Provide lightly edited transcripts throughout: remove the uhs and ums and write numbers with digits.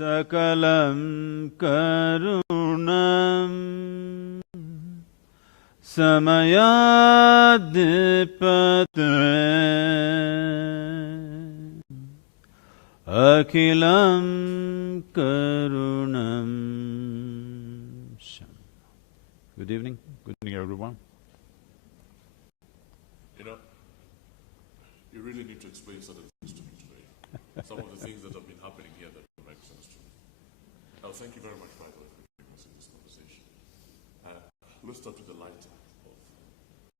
Sakalam karunam samayadipatre akilam karunam. Good evening. Good evening, everyone. You know, you really need to explain certain things to me today. Some of the things that have been happening here that don't make sense to me. Thank you very much, by the way, for joining us in this conversation. Let's start with the lighter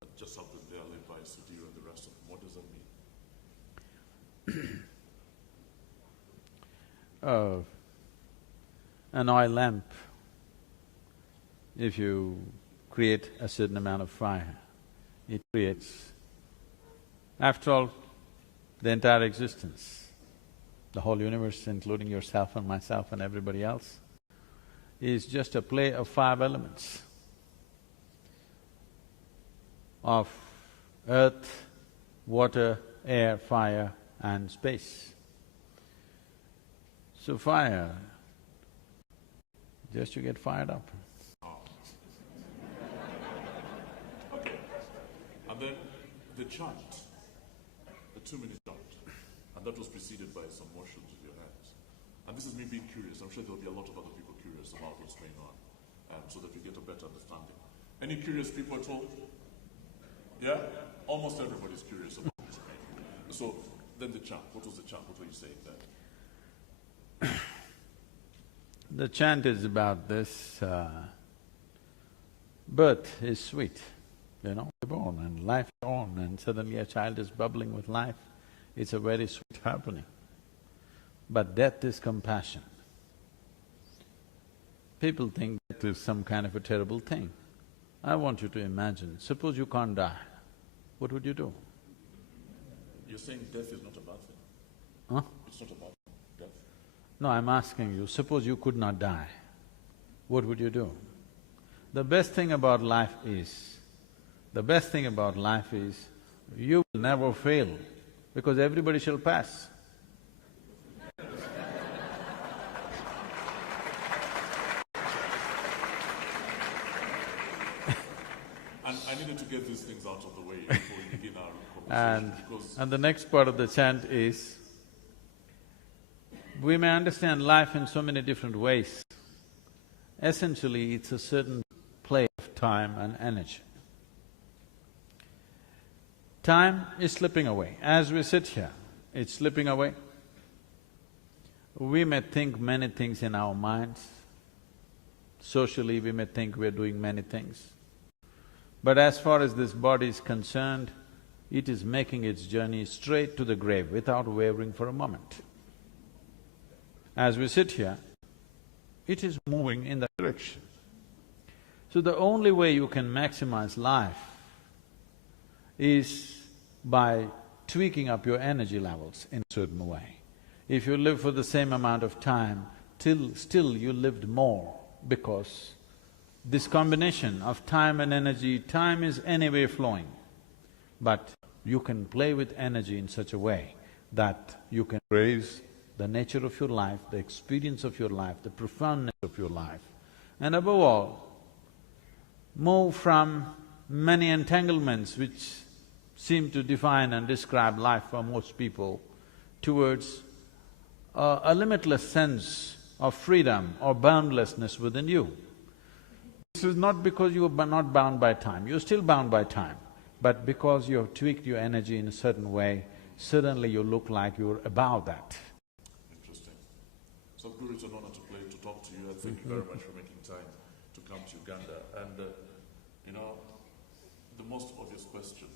of just something there led by sadhguru and the rest of them. What does that mean? An oil lamp, if you create a certain amount of fire, it creates… After all, the entire existence, the whole universe, including yourself and myself and everybody else, is just a play of five elements of earth, water, air, fire and space. So fire, just to get fired up. Okay. And then the chant, the 2-minute chant, and that was preceded by some motions with your hands. And this is me being curious. I'm sure there'll be a lot of other people curious about what's going on, so that we get a better understanding. Any curious people at all? Yeah? Almost everybody's curious about this. So, then the chant. What was the chant? What were you saying there? The chant is about this, birth is sweet, you know, you're born and life is on and suddenly a child is bubbling with life. It's a very sweet happening. But death is compassion. People think death is some kind of a terrible thing. I want you to imagine, suppose you can't die, what would you do? You're saying death is not a bad thing? Huh? It's not a bad thing, death? No, I'm asking you, suppose you could not die, what would you do? The best thing about life is, you will never fail because everybody shall pass. And I needed to get these things out of the way before we begin our conversation because… And the next part of the chant is, we may understand life in so many different ways. Essentially, it's a certain play of time and energy. Time is slipping away. As we sit here, it's slipping away. We may think many things in our minds. Socially, we may think we're doing many things. But as far as this body is concerned, it is making its journey straight to the grave without wavering for a moment. As we sit here, it is moving in that direction. So the only way you can maximize life is by tweaking up your energy levels in a certain way. If you live for the same amount of time, still you lived more because this combination of time and energy, time is anyway flowing, but you can play with energy in such a way that you can raise the nature of your life, the experience of your life, the profoundness of your life, and above all, move from many entanglements which seem to define and describe life for most people towards a limitless sense of freedom or boundlessness within you. This is not because you are not bound by time, you're still bound by time, but because you have tweaked your energy in a certain way, suddenly you look like you're above that. Interesting. Sadhguru, it's an honor to talk to you, and thank you very much for making time to come to Uganda. And you know, the most obvious question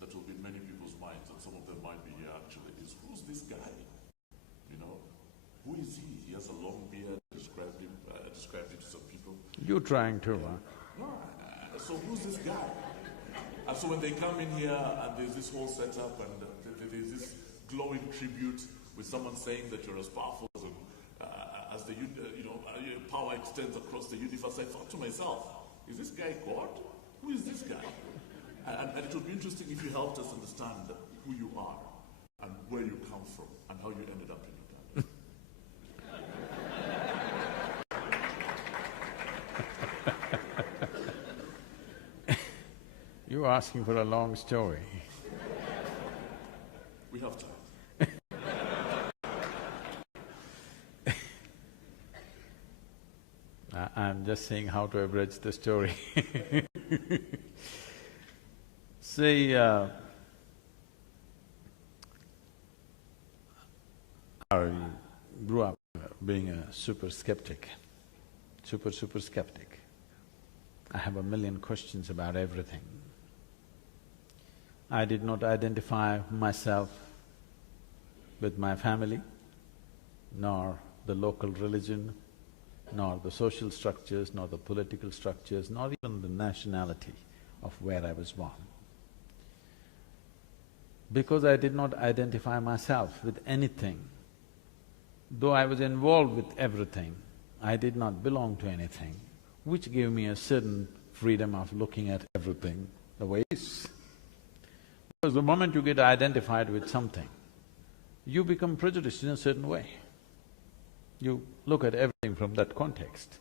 that will be in many people's minds, and some of them might be here actually, is who's this guy? You know, who is he? He has a long beard, described him to some people. You're trying to, huh? No, so who's this guy? And so when they come in here and there's this whole setup and there's this glowing tribute with someone saying that you're as powerful as the power extends across the universe, I thought to myself, is this guy God? Who is this guy? And it would be interesting if you helped us understand who you are and where you come from and how you ended up in Uganda. You're asking for a long story. We have time. I'm just saying how to abridge the story. See, I grew up being a super skeptic. Super skeptic. I have a million questions about everything. I did not identify myself with my family, nor the local religion, nor the social structures, nor the political structures, nor even the nationality of where I was born. Because I did not identify myself with anything, though I was involved with everything, I did not belong to anything, which gave me a certain freedom of looking at everything the way it is. Because the moment you get identified with something, you become prejudiced in a certain way. You look at everything from that context.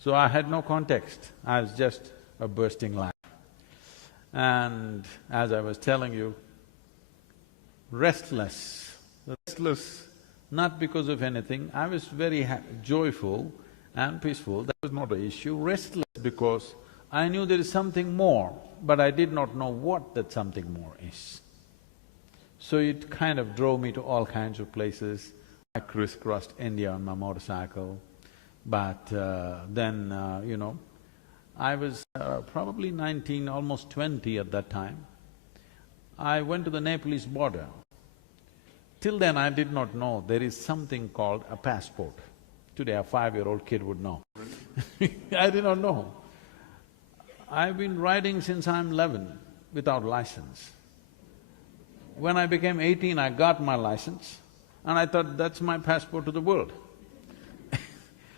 So I had no context, I was just a bursting life. And as I was telling you, restless not because of anything, I was very joyful and peaceful, that was not an issue. Restless because I knew there is something more, but I did not know what that something more is. So it kind of drove me to all kinds of places. I crisscrossed India on my motorcycle, but then, I was probably 19, almost 20 at that time. I went to the Nepalese border. Till then I did not know there is something called a passport. Today a 5-year-old kid would know. I did not know. I've been riding since I'm 11 without license. When I became 18, I got my license and I thought that's my passport to the world.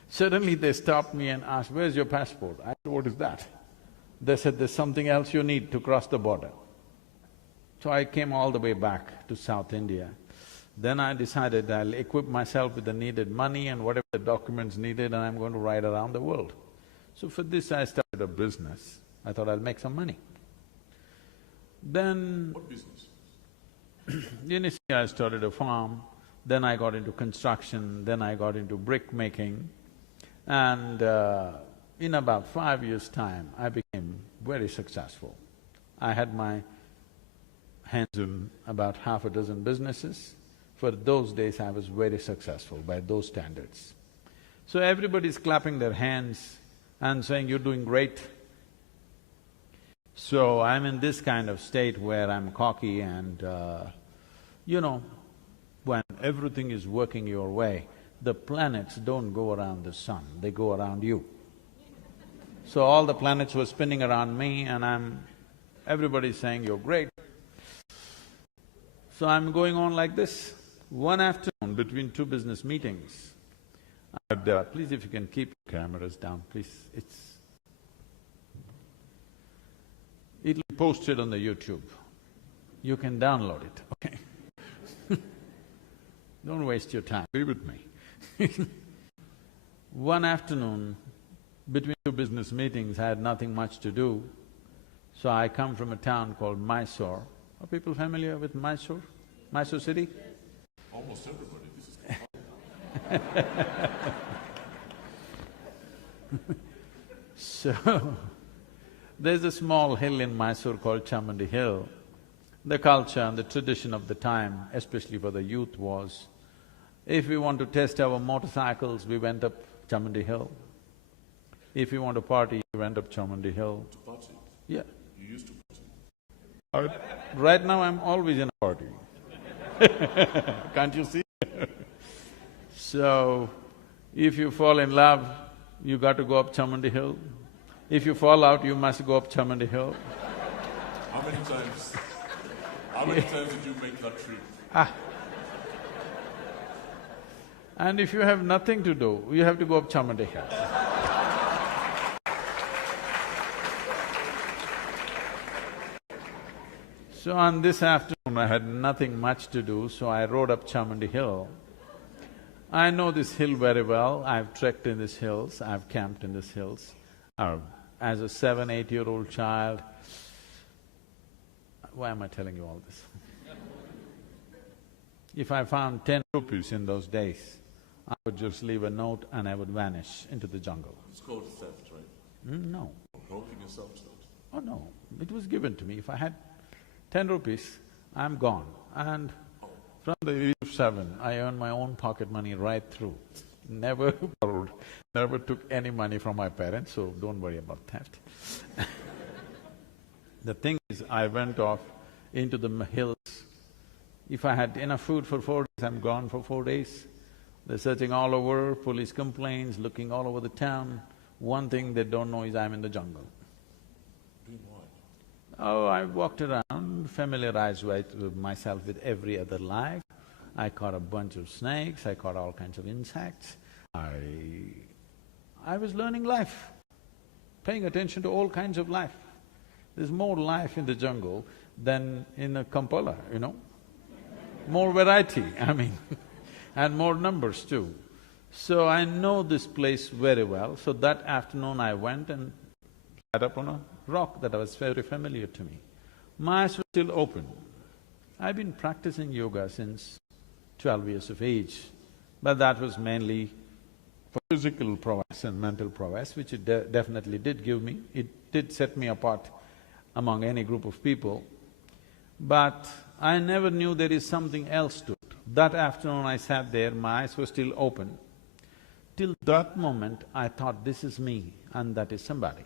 Suddenly they stopped me and asked, "Where's your passport?" I said, "What is that?" They said, "There's something else you need to cross the border." So I came all the way back to South India. Then I decided I'll equip myself with the needed money and whatever the documents needed, and I'm going to ride around the world. So for this I started a business. I thought I'll make some money. Then… What business? Initially I started a farm, then I got into construction, then I got into brick making, and in about 5 years' time I became very successful. I had my hands on about half a dozen businesses. For those days I was very successful by those standards. So everybody's clapping their hands and saying, "You're doing great." So I'm in this kind of state where I'm cocky and when everything is working your way, the planets don't go around the sun, they go around you. So all the planets were spinning around me and everybody's saying, "You're great." So I'm going on like this. One afternoon, between two business meetings, please if you can keep your cameras down, please, it'll be posted on the YouTube. You can download it, okay? Don't waste your time, be with me. One afternoon, between two business meetings, I had nothing much to do, so I come from a town called Mysore. Are people familiar with Mysore? Mysore city? Almost everybody, this is… So, there's a small hill in Mysore called Chamandi Hill. The culture and the tradition of the time, especially for the youth, was if we want to test our motorcycles, we went up Chamandi Hill. If we want to party, we went up Chamandi Hill. To party? Yeah. You used to party? Right now I'm always in a party. Can't you see? So, if you fall in love, you got to go up Chamandi Hill. If you fall out, you must go up Chamandi Hill. How many times? How many times did you make that trip? And if you have nothing to do, you have to go up Chamandi Hill. So on this afternoon, I had nothing much to do, so I rode up Chamandi Hill. I know this hill very well, I've trekked in these hills, I've camped in these hills. As a 7, 8-year-old child, why am I telling you all this? If I found 10 rupees in those days, I would just leave a note and I would vanish into the jungle. It's called theft, right? No. Broken yourself to it. Oh no, it was given to me. If I had 10 rupees, I'm gone. And from the age of 7, I earned my own pocket money right through. Never borrowed, never took any money from my parents, so don't worry about theft. The thing is, I went off into the hills. If I had enough food for 4 days, I'm gone for 4 days. They're searching all over, police complaints, looking all over the town. One thing they don't know is I'm in the jungle. Doing what? Oh, I walked around, familiarized myself with every other life. I caught a bunch of snakes, I caught all kinds of insects. I was learning life, paying attention to all kinds of life. There's more life in the jungle than in a Kampala, you know. More variety, I mean, and more numbers too. So I know this place very well, so that afternoon I went and sat up on a rock that was very familiar to me. My eyes were still open. I've been practicing yoga since 12 years of age, but that was mainly for physical prowess and mental prowess, which it definitely did give me. It did set me apart among any group of people, but I never knew there is something else to it. That afternoon I sat there, my eyes were still open. Till that moment, I thought, this is me and that is somebody.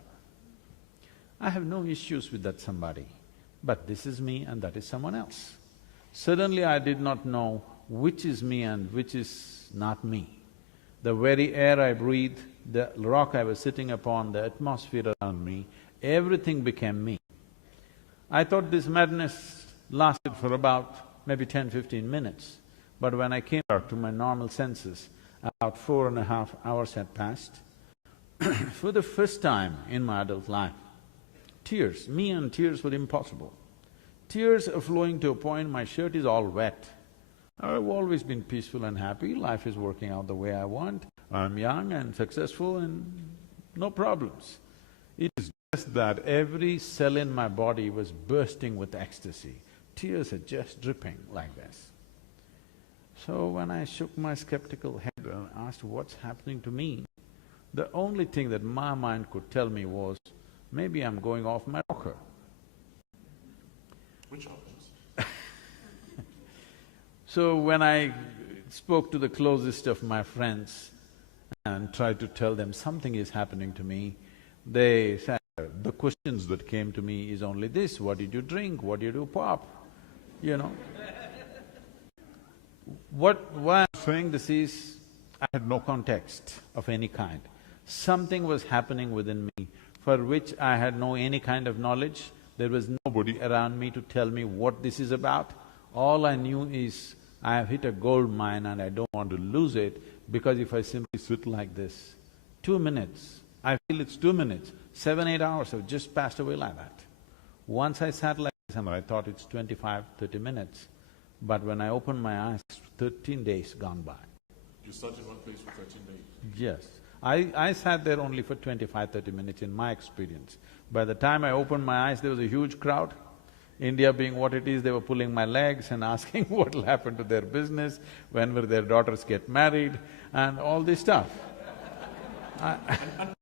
I have no issues with that somebody, but this is me and that is someone else. Suddenly I did not know which is me and which is not me. The very air I breathed, the rock I was sitting upon, the atmosphere around me, everything became me. I thought this madness lasted for about maybe 10–15 minutes, but when I came back to my normal senses, about 4.5 hours had passed. For the first time in my adult life, tears, me and tears were impossible. Tears are flowing to a point my shirt is all wet. I've always been peaceful and happy, life is working out the way I want, I'm young and successful and no problems. It is just that every cell in my body was bursting with ecstasy. Tears are just dripping like this. So when I shook my skeptical head and asked what's happening to me, the only thing that my mind could tell me was, maybe I'm going off my rocker. Which happens? So when I spoke to the closest of my friends and tried to tell them something is happening to me, they said, the questions that came to me is only this: what did you drink, what did you do pop, you know? Why I'm saying this is, I had no context of any kind. Something was happening within me for which I had no any kind of knowledge. There was nobody around me to tell me what this is about. All I knew is, I have hit a gold mine and I don't want to lose it, because if I simply sit like this, 2 minutes, I feel it's 2 minutes, 7–8 hours have just passed away like that. Once I sat like this and I thought it's 25–30 minutes, but when I opened my eyes, 13 days gone by. You sat in one place for 13 days? Yes. I sat there only for 25–30 minutes in my experience. By the time I opened my eyes, there was a huge crowd. India being what it is, they were pulling my legs and asking what'll happen to their business, when will their daughters get married, and all this stuff. And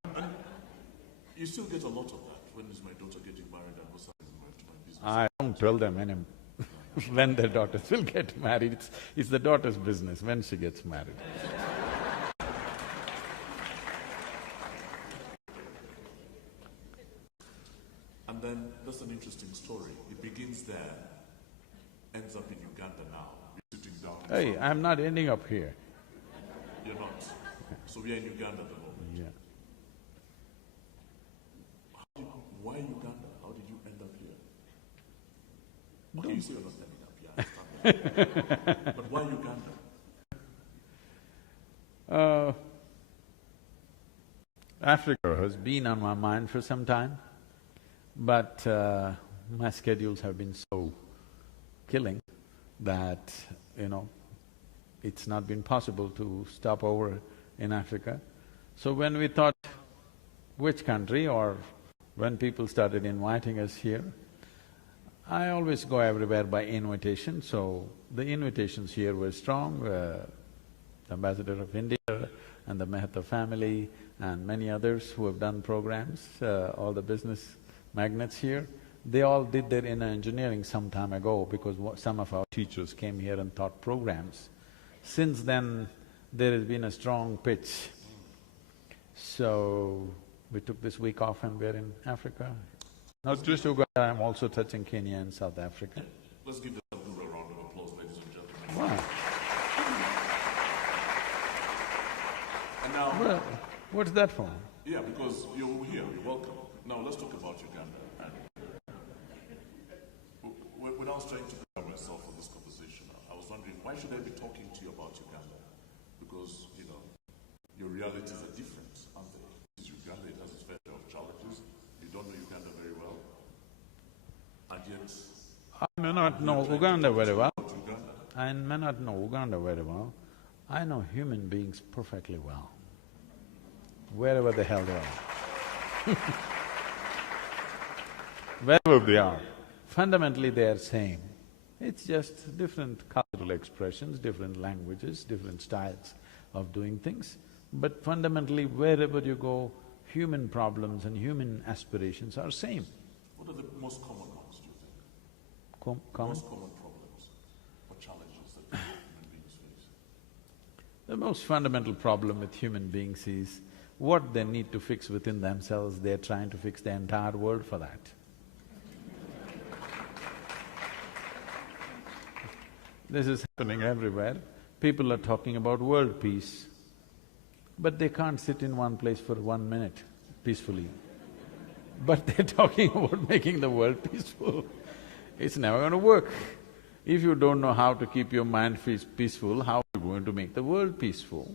you still get a lot of that. When is my daughter getting married and what's happening to my business? I don't tell them when their daughters will get married. It's the daughter's business when she gets married. And then that's an interesting story. It begins there, ends up in Uganda now. You're sitting down. Hey, I'm not ending up here. You're not. So we are in Uganda at the moment. Yeah. Why Uganda? How did you end up here? Okay, you say you're not ending up here, I understand that. But why Uganda? Africa has been on my mind for some time, but my schedules have been so killing that, it's not been possible to stop over in Africa. So when we thought which country, or when people started inviting us here, I always go everywhere by invitation, so the invitations here were strong. The Ambassador of India and the Mehta family and many others who have done programs, all the business magnates here, they all did their inner engineering some time ago because some of our teachers came here and taught programs. Since then, there has been a strong pitch. So, we took this week off and we're in Africa. Not just Uganda, I'm also touching Kenya and South Africa. Let's give the sadhguru a round of applause, ladies and gentlemen. Wow. And now… Well, what's that for? Yeah, because you're here, you're welcome. Now let's talk about Uganda. And when I was trying to prepare myself for this conversation, I was wondering, why should I be talking to you about Uganda? Because, you know, your realities are different, aren't they? This is Uganda, it has its fair share of challenges. You don't know Uganda very well. And yet… I may not know Uganda very well. I may not know Uganda very well. I know human beings perfectly well, wherever the hell they are. Wherever they are, fundamentally they are same. It's just different cultural expressions, different languages, different styles of doing things. But fundamentally, wherever you go, human problems and human aspirations are same. What are the most common ones, do you think? Common? Most common problems or challenges that human beings face? The most fundamental problem with human beings is what they need to fix within themselves, they're trying to fix the entire world for that. This is happening everywhere. People are talking about world peace, but they can't sit in one place for 1 minute peacefully. But they're talking about making the world peaceful. It's never going to work. If you don't know how to keep your mind peaceful, how are you going to make the world peaceful?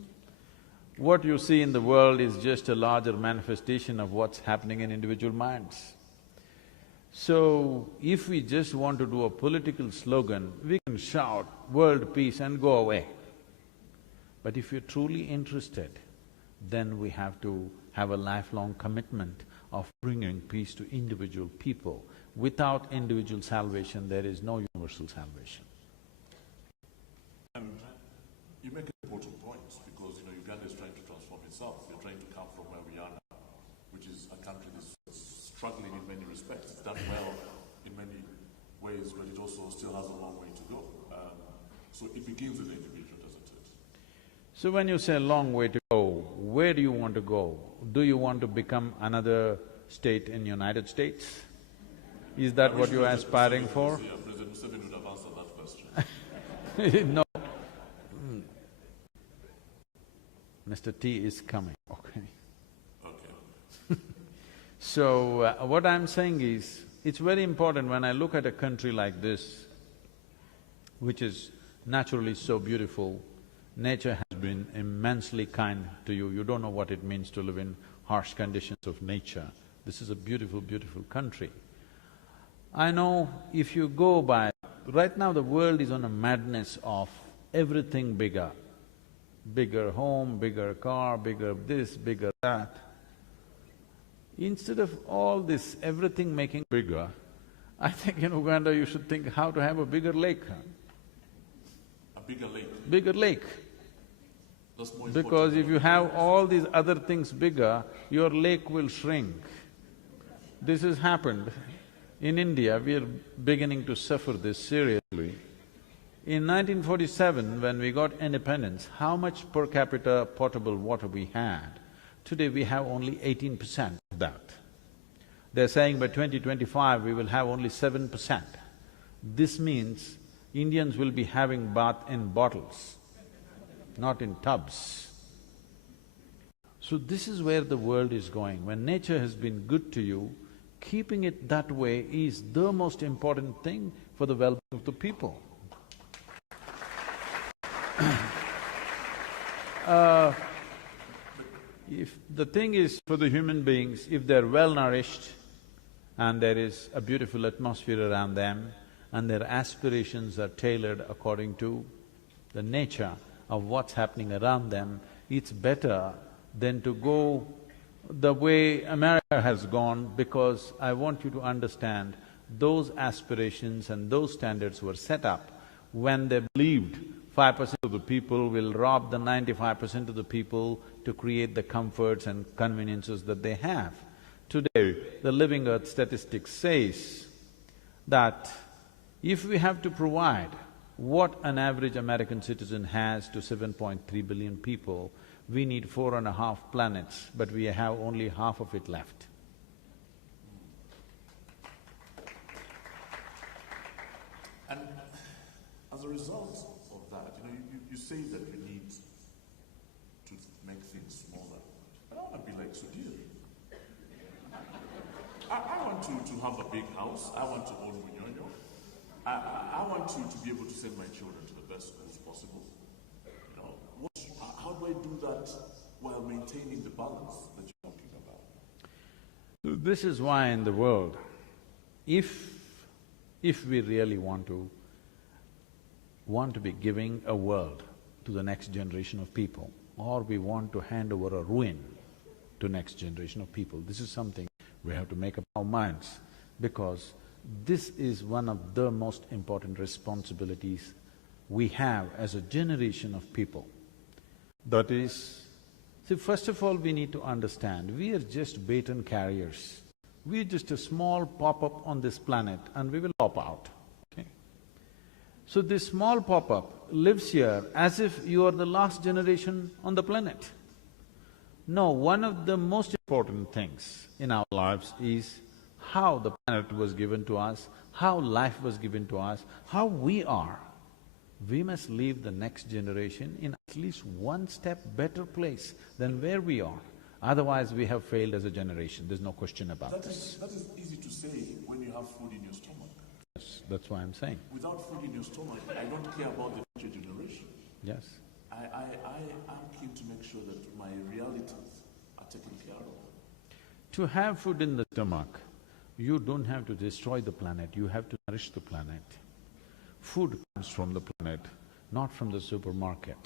What you see in the world is just a larger manifestation of what's happening in individual minds. So, if we just want to do a political slogan, we can shout world peace and go away. But if you're truly interested, then we have to have a lifelong commitment of bringing peace to individual people. Without individual salvation, there is no universal salvation. And you make important points because, you know, Uganda is trying to transform itself. They're trying to come from where we are now, which is a country that's struggling in many respects. It's done well in many ways, but it also still has a long way to go. So it begins with the individual, doesn't it? So when you say long way to go, where do you want to go? Do you want to become another state in United States? Is that what you're aspiring for? Yeah, President Museveni would have answered that question. No. Mr. T is coming, okay. Okay. So, what I'm saying is, it's very important when I look at a country like this, which is naturally so beautiful, nature has been immensely kind to you. You don't know what it means to live in harsh conditions of nature. This is a beautiful, beautiful country. I know if you go by… Right now the world is on a madness of everything bigger. Bigger home, bigger car, bigger this, bigger that. Instead of all this, everything making bigger, I think in Uganda you should think how to have a bigger lake. A bigger lake? Bigger lake. That's more Because if you have all these other things bigger, your lake will shrink. This has happened. In India, we are beginning to suffer this seriously. In 1947, when we got independence, how much per capita potable water we had? Today we have only 18% of that. They're saying by 2025 we will have only 7%. This means Indians will be having bath in bottles, not in tubs. So this is where the world is going. When nature has been good to you, keeping it that way is the most important thing for the well-being of the people. If the thing is for the human beings, if they're well-nourished and there is a beautiful atmosphere around them and their aspirations are tailored according to the nature of what's happening around them, it's better than to go the way America has gone, because I want you to understand, those aspirations and those standards were set up when they believed 5% of the people will rob the 95% of the people to create the comforts and conveniences that they have. Today, the Living Earth statistics says that if we have to provide what an average American citizen has to 7.3 billion people, we need 4.5 planets, but we have only half of it left. And as a result of that, you say that we need to make things smaller. I don't want to be like Sudhir. I want to have a big house. I want to own Munyonyo. I want to be able to send my children to the best schools possible. How do I do that while maintaining the balance that you're talking about? So this is why in the world, if we really want to be giving a world to the next generation of people, or we want to hand over a ruin to next generation of people, this is something we have to make up our minds, because this is one of the most important responsibilities we have as a generation of people. That is, see, first of all, we need to understand, we are just baton carriers. We are just a small pop-up on this planet and we will pop out, okay? So this small pop-up lives here as if you are the last generation on the planet. No, one of the most important things in our lives is how the planet was given to us, how life was given to us, how we are. We must leave the next generation in at least one step better place than where we are. Otherwise, we have failed as a generation, there's no question about this. That is easy to say when you have food in your stomach. Yes, that's why I'm saying. Without food in your stomach, I don't care about the future generation. Yes. I'm keen to make sure that my realities are taken care of. To have food in the stomach, you don't have to destroy the planet, you have to nourish the planet. Food comes from the planet, not from the supermarket.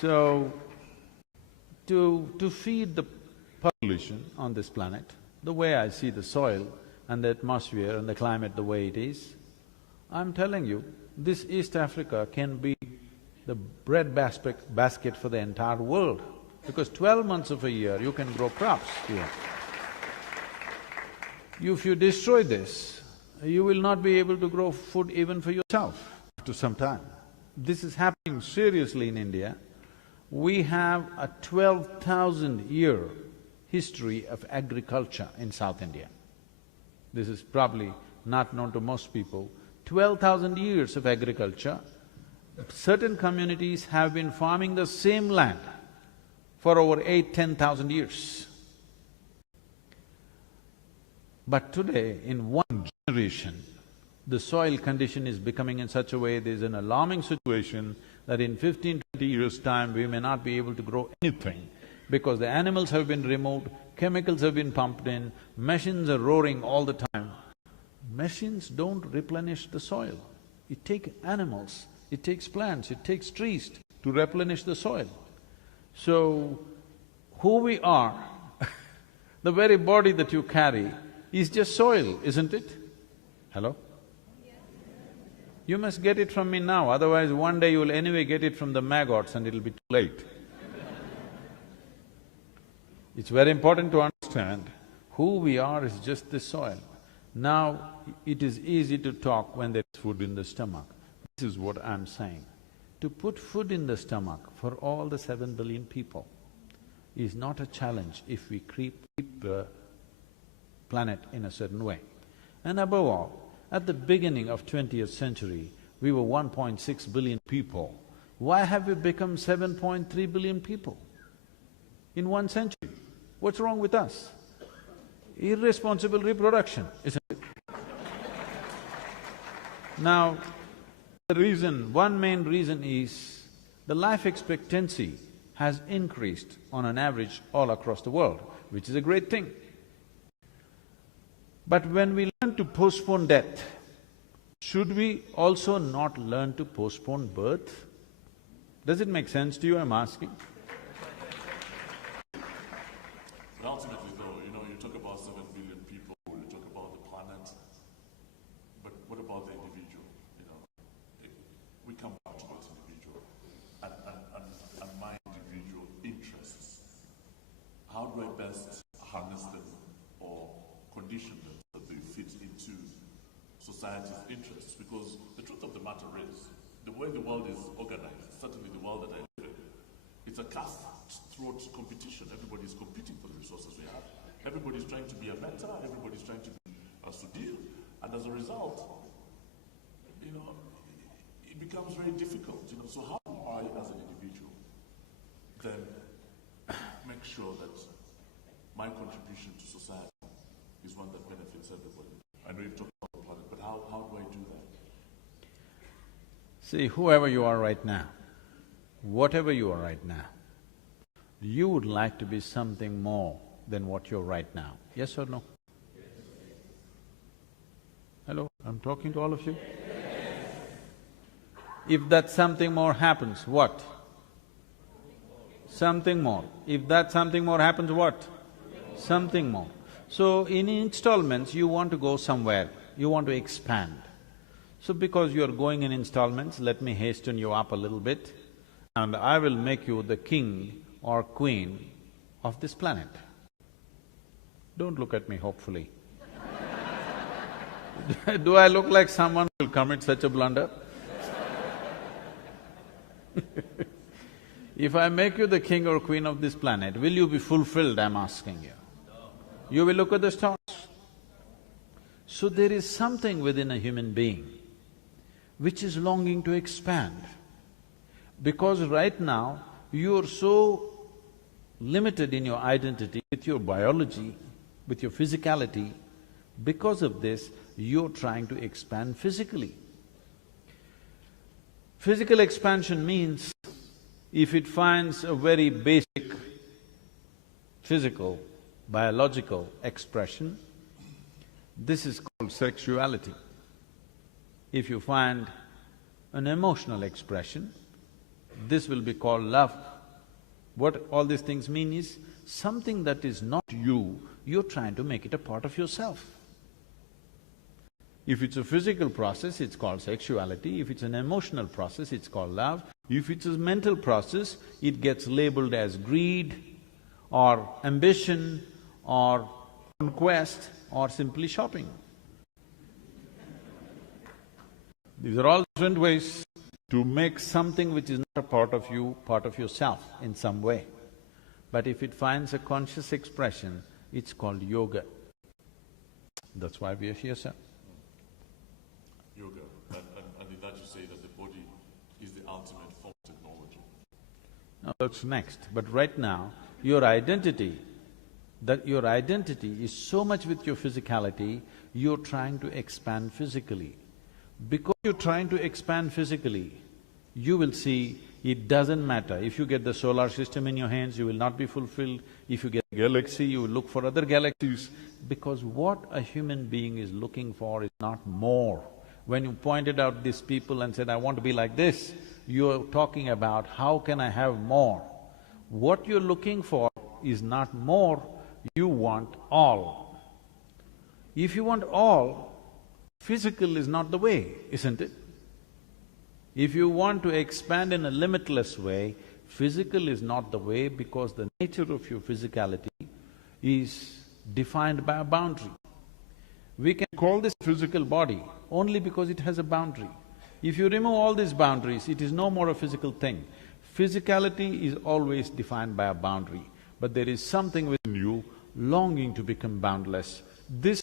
So, to feed the population on this planet, the way I see the soil and the atmosphere and the climate the way it is, I'm telling you, this East Africa can be the bread basket for the entire world, because 12 months of a year you can grow crops here. If you destroy this, you will not be able to grow food even for yourself after some time. This is happening seriously in India. We have a 12,000-year history of agriculture in South India. This is probably not known to most people. 12,000 years of agriculture. Certain communities have been farming the same land for over 8,000–10,000 years. But today, in one generation, the soil condition is becoming in such a way, there's an alarming situation that in 15–20 years' time, we may not be able to grow anything because the animals have been removed, chemicals have been pumped in, machines are roaring all the time. Machines don't replenish the soil. It takes animals, it takes plants, it takes trees to replenish the soil. So, who we are, the very body that you carry is just soil, isn't it? Hello? You must get it from me now, otherwise one day you will anyway get it from the maggots and it'll be too late. It's very important to understand who we are is just this soil. Now, it is easy to talk when there's food in the stomach. This is what I'm saying. To put food in the stomach for all the 7 billion people is not a challenge if we keep the planet in a certain way. And above all, at the beginning of 20th century, we were 1.6 billion people. Why have we become 7.3 billion people in 1 century? What's wrong with us? Irresponsible reproduction, isn't it? Now, one main reason is the life expectancy has increased on an average all across the world, which is a great thing. But when we learn to postpone death, should we also not learn to postpone birth? Does it make sense to you, I'm asking? we go. You know, you talk about 7 billion people, you talk about the planet, but what about the individual? You know, we come back to that individual and my individual interests. How do I best harness them or condition them so that they fit into society's interests? Because the truth of the matter is, the way the world is organized, certainly the world that I live in, it's a cutthroat competition. Everybody's competing for the resources we have. Everybody's trying to be a mentor, everybody's trying to be a sudhir, and as a result, you know, it becomes very difficult. You know, so how do I, as an individual, then make sure that my contribution to society is one that benefits everybody? I know you've talked about the planet, but how do I do that? See, whoever you are right now, whatever you are right now, you would like to be something more than what you're right now, yes or no? Hello, I'm talking to all of you? If that something more happens, what? Something more. If that something more happens, what? Something more. So in installments, you want to go somewhere, you want to expand. So because you're going in installments, let me hasten you up a little bit, and I will make you the king or queen of this planet. Don't look at me hopefully. Do I look like someone who will commit such a blunder? If I make you the king or queen of this planet, will you be fulfilled, I'm asking you? You will look at the stars. So there is something within a human being which is longing to expand. Because right now, you're so limited in your identity, with your biology, with your physicality. Because of this, you're trying to expand physically. Physical expansion means, if it finds a very basic physical, biological expression, this is called sexuality. If you find an emotional expression, this will be called love. What all these things mean is, something that is not you, you're trying to make it a part of yourself. If it's a physical process, it's called sexuality. If it's an emotional process, it's called love. If it's a mental process, it gets labeled as greed or ambition or conquest or simply shopping. These are all different ways to make something which is not a part of you, part of yourself in some way. But if it finds a conscious expression, it's called yoga. That's why we are here, sir. Yoga, and in that you say that the body is the ultimate form of technology. Now that's next, but right now, your identity is so much with your physicality, you're trying to expand physically. Because you're trying to expand physically, you will see it doesn't matter. If you get the solar system in your hands, you will not be fulfilled. If you get a galaxy, you will look for other galaxies. Because what a human being is looking for is not more. When you pointed out these people and said, I want to be like this, you're talking about how can I have more. What you're looking for is not more, you want all. If you want all, physical is not the way, isn't it? If you want to expand in a limitless way, physical is not the way, because the nature of your physicality is defined by a boundary. We can call this physical body only because it has a boundary. If you remove all these boundaries, it is no more a physical thing. Physicality is always defined by a boundary, but there is something within you longing to become boundless. This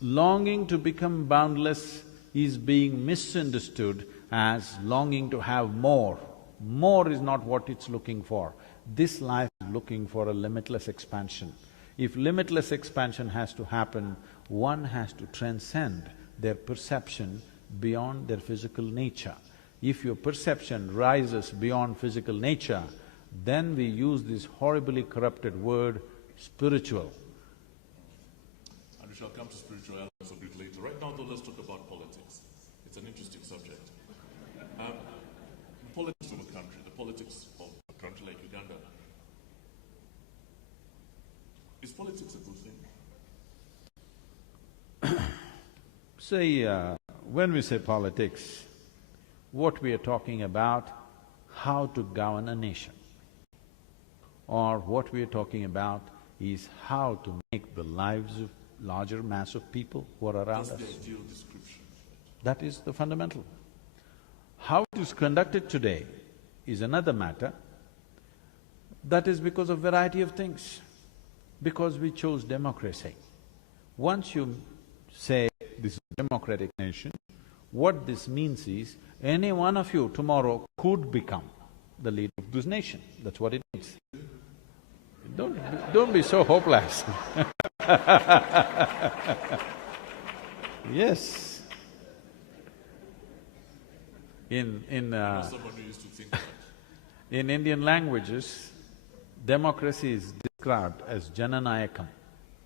longing to become boundless is being misunderstood as longing to have more. More is not what it's looking for. This life is looking for a limitless expansion. If limitless expansion has to happen, one has to transcend their perception beyond their physical nature. If your perception rises beyond physical nature, then we use this horribly corrupted word, spiritual. And we shall come to spiritual elements a bit later. Right now though, let's talk about politics. It's an interesting subject. The politics of a country, the politics of a country like Uganda, Is politics a good thing? See, when we say politics, what we are talking about, how to govern a nation. Or what we are talking about is how to make the lives of larger mass of people who are around us. That's the ideal description. That is the fundamental. How it is conducted today is another matter. That is because of variety of things. Because we chose democracy. Once you say this is a democratic nation, what this means is any one of you tomorrow could become the leader of this nation. That's what it means. Don't be so hopeless. Yes. Someone who used to think that. In Indian languages, democracy is described as Jananayakam.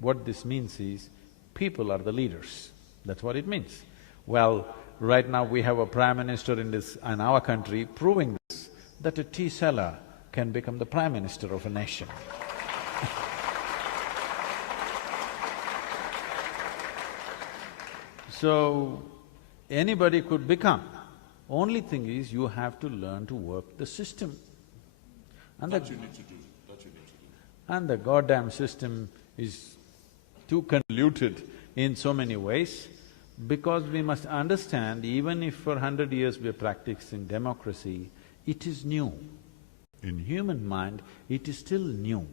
What this means is, people are the leaders. That's what it means. Well, right now we have a prime minister in our country proving this, that a tea seller can become the prime minister of a nation. So, anybody could become. Only thing is, you have to learn to work the system. And That you need to do, that you need to do. And the goddamn system is too convoluted in so many ways, because we must understand, even if for 100 years we are practicing democracy, it is new. In human mind, it is still new.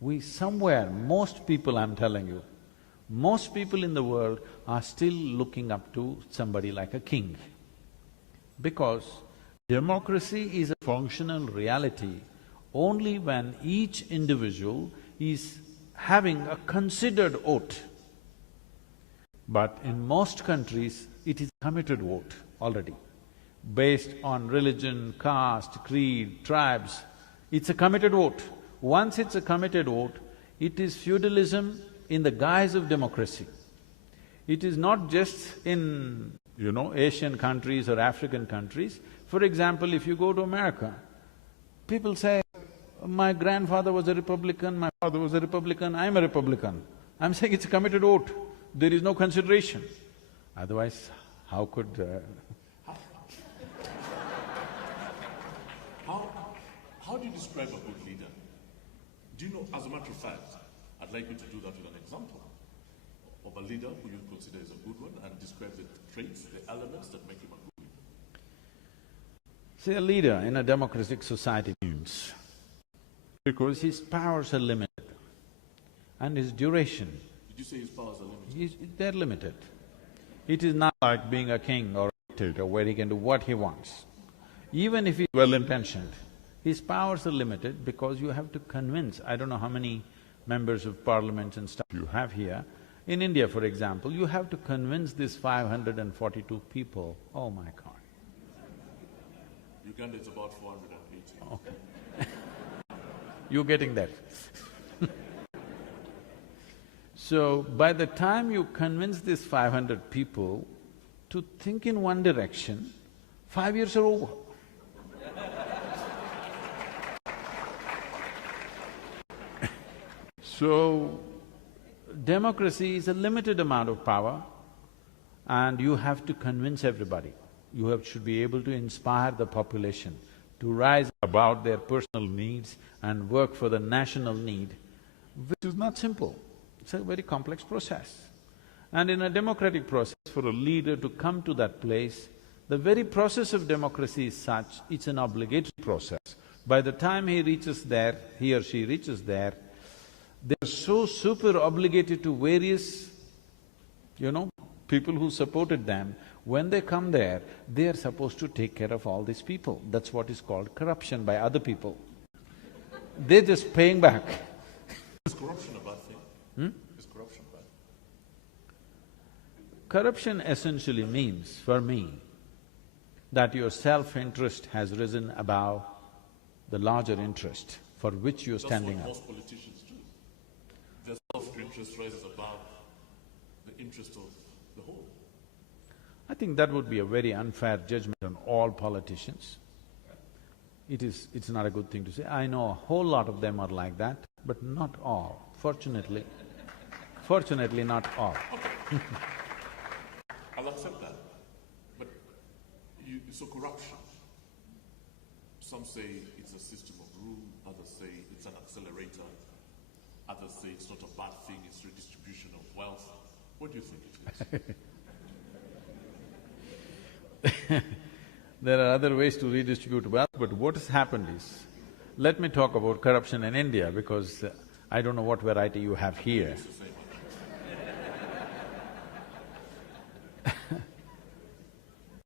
Most people, I'm telling you, most people in the world are still looking up to somebody like a king. Because democracy is a functional reality only when each individual is having a considered vote. But in most countries, it is a committed vote already, based on religion, caste, creed, tribes. It's a committed vote. Once it's a committed vote, it is feudalism in the guise of democracy. It is not just in, Asian countries or African countries. For example, if you go to America, people say, my grandfather was a Republican, my father was a Republican, I'm a Republican. I'm saying it's a committed vote. There is no consideration. Otherwise, how could… How do you describe a good leader? Do you know, as a matter of fact, I'd like you to do that with an example of a leader who you consider is a good one, and describe the traits, the elements that make him a good leader. See, a leader in a democratic society means, because his powers are limited and his duration… Did you say his powers are limited? They're limited. It is not like being a king or a dictator where he can do what he wants. Even if he's well-intentioned, his powers are limited because you have to convince… I don't know how many members of parliament and stuff you have here. In India, for example, you have to convince these 542 people, oh my God. Uganda, it's about 480. Okay. You're getting that. So, by the time you convince these 500 people to think in one direction, 5 years are over. So, democracy is a limited amount of power and you have to convince everybody. Should be able to inspire the population to rise above their personal needs and work for the national need, which is not simple. It's a very complex process. And in a democratic process, for a leader to come to that place, the very process of democracy is such, it's an obligatory process. By the time he reaches there, he or she reaches there, they're so super obligated to various, people who supported them. When they come there, they are supposed to take care of all these people. That's what is called corruption by other people. They're just paying back. Is corruption a bad thing? Is corruption bad? Corruption essentially means, for me, that your self-interest has risen above the larger interest for which you're standing up. That's what most politicians do. Their self-interest rises above the interest of the whole. I think that would be a very unfair judgment on all politicians. It's not a good thing to say. I know a whole lot of them are like that, but not all. Fortunately, fortunately not all. I'll accept that. But so corruption, some say it's a system of rule, others say it's an accelerator, others say it's not a bad thing, it's redistribution of wealth. What do you think it is? There are other ways to redistribute wealth, but what has happened is, let me talk about corruption in India because I don't know what variety you have here.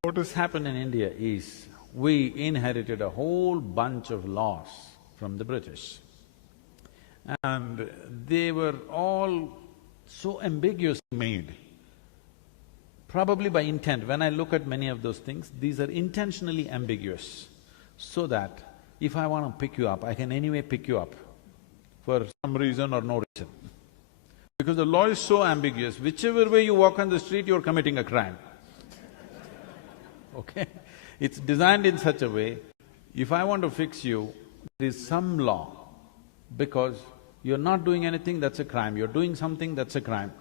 What has happened in India is, we inherited a whole bunch of laws from the British. And they were all so ambiguously made, probably by intent. When I look at many of those things, these are intentionally ambiguous, so that if I want to pick you up, I can anyway pick you up for some reason or no reason. Because the law is so ambiguous, whichever way you walk on the street, you're committing a crime. Okay? It's designed in such a way, if I want to fix you, there is some law, because you're not doing anything, that's a crime, you're doing something, that's a crime.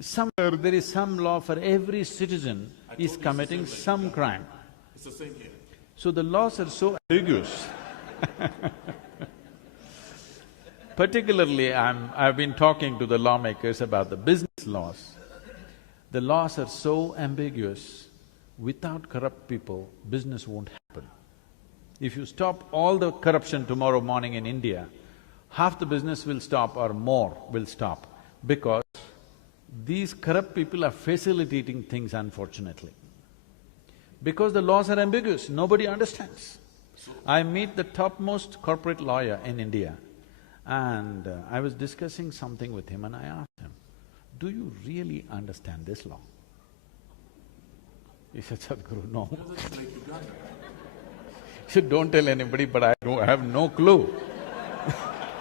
Somewhere there is some law for every citizen is committing some crime. It's the same here. So the laws are so ambiguous. Particularly, I've been talking to the lawmakers about the business laws. The laws are so ambiguous, without corrupt people, business won't happen. If you stop all the corruption tomorrow morning in India, half the business will stop or more will stop, because these corrupt people are facilitating things, unfortunately. Because the laws are ambiguous, nobody understands. I meet the topmost corporate lawyer in India, and I was discussing something with him and I asked him, do you really understand this law? He said, Sadhguru, no. That's like Uganda. He said, don't tell anybody, but I have no clue.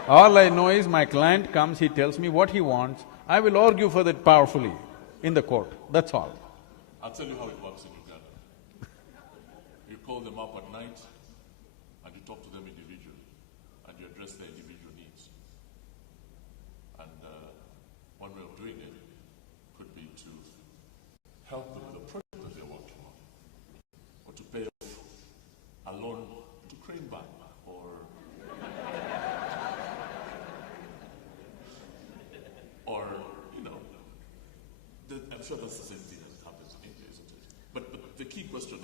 All I know is my client comes, he tells me what he wants, I will argue for that powerfully in the court, that's all. I'll tell you how it works in Uganda. You call them up at night and you talk to them individually and you address their individual needs. And one way of doing it could be to help them with a project that they're working on, or to pay off a loan to Crane Bank, or you know, I'm sure that's the same thing that happens in India, isn't it? But the key question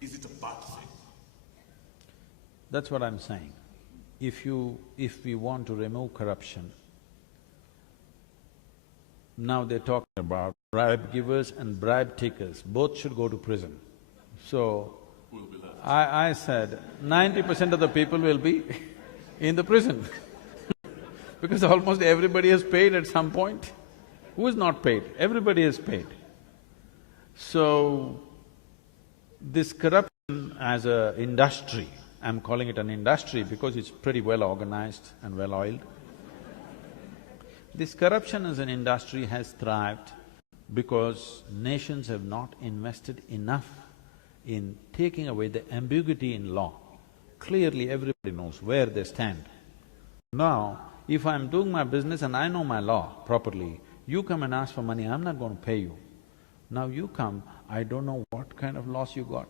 is it a bad thing? That's what I'm saying. If we want to remove corruption, now they're talking about bribe givers and bribe takers, both should go to prison. So, Who will be left? I said 90% of the people will be in the prison because almost everybody has paid at some point. Who is not paid? Everybody has paid. So, this corruption as an industry, I'm calling it an industry because it's pretty well organized and well oiled. This corruption as an industry has thrived because nations have not invested enough in taking away the ambiguity in law. Clearly everybody knows where they stand. Now, if I'm doing my business and I know my law properly, you come and ask for money, I'm not going to pay you. Now you come, I don't know what kind of loss you got.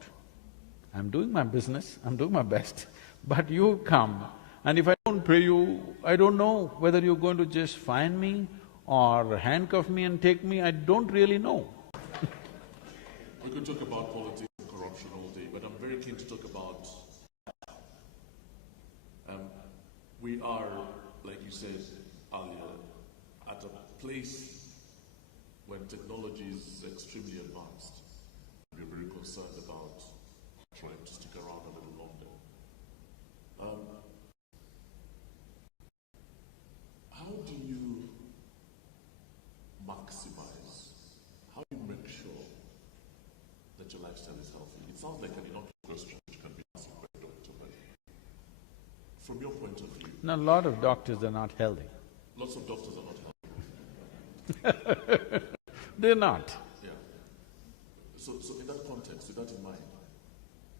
I'm doing my business, I'm doing my best, but you come, and if I don't pay you, I don't know whether you're going to just fine me or handcuff me and take me, I don't really know. We could talk about politics and corruption all day, but I'm very keen to talk about… we are, like you said earlier, at a place when technology is extremely advanced. We're very concerned about trying to stick around a little longer. How do you maximize, how do you make sure that your lifestyle is healthy? It sounds like an innocuous question which can be answered by a doctor, but from your point of view… Now, a lot of doctors are not healthy. Lots of doctors are not healthy. They're not. Yeah. So in that context, with that in mind,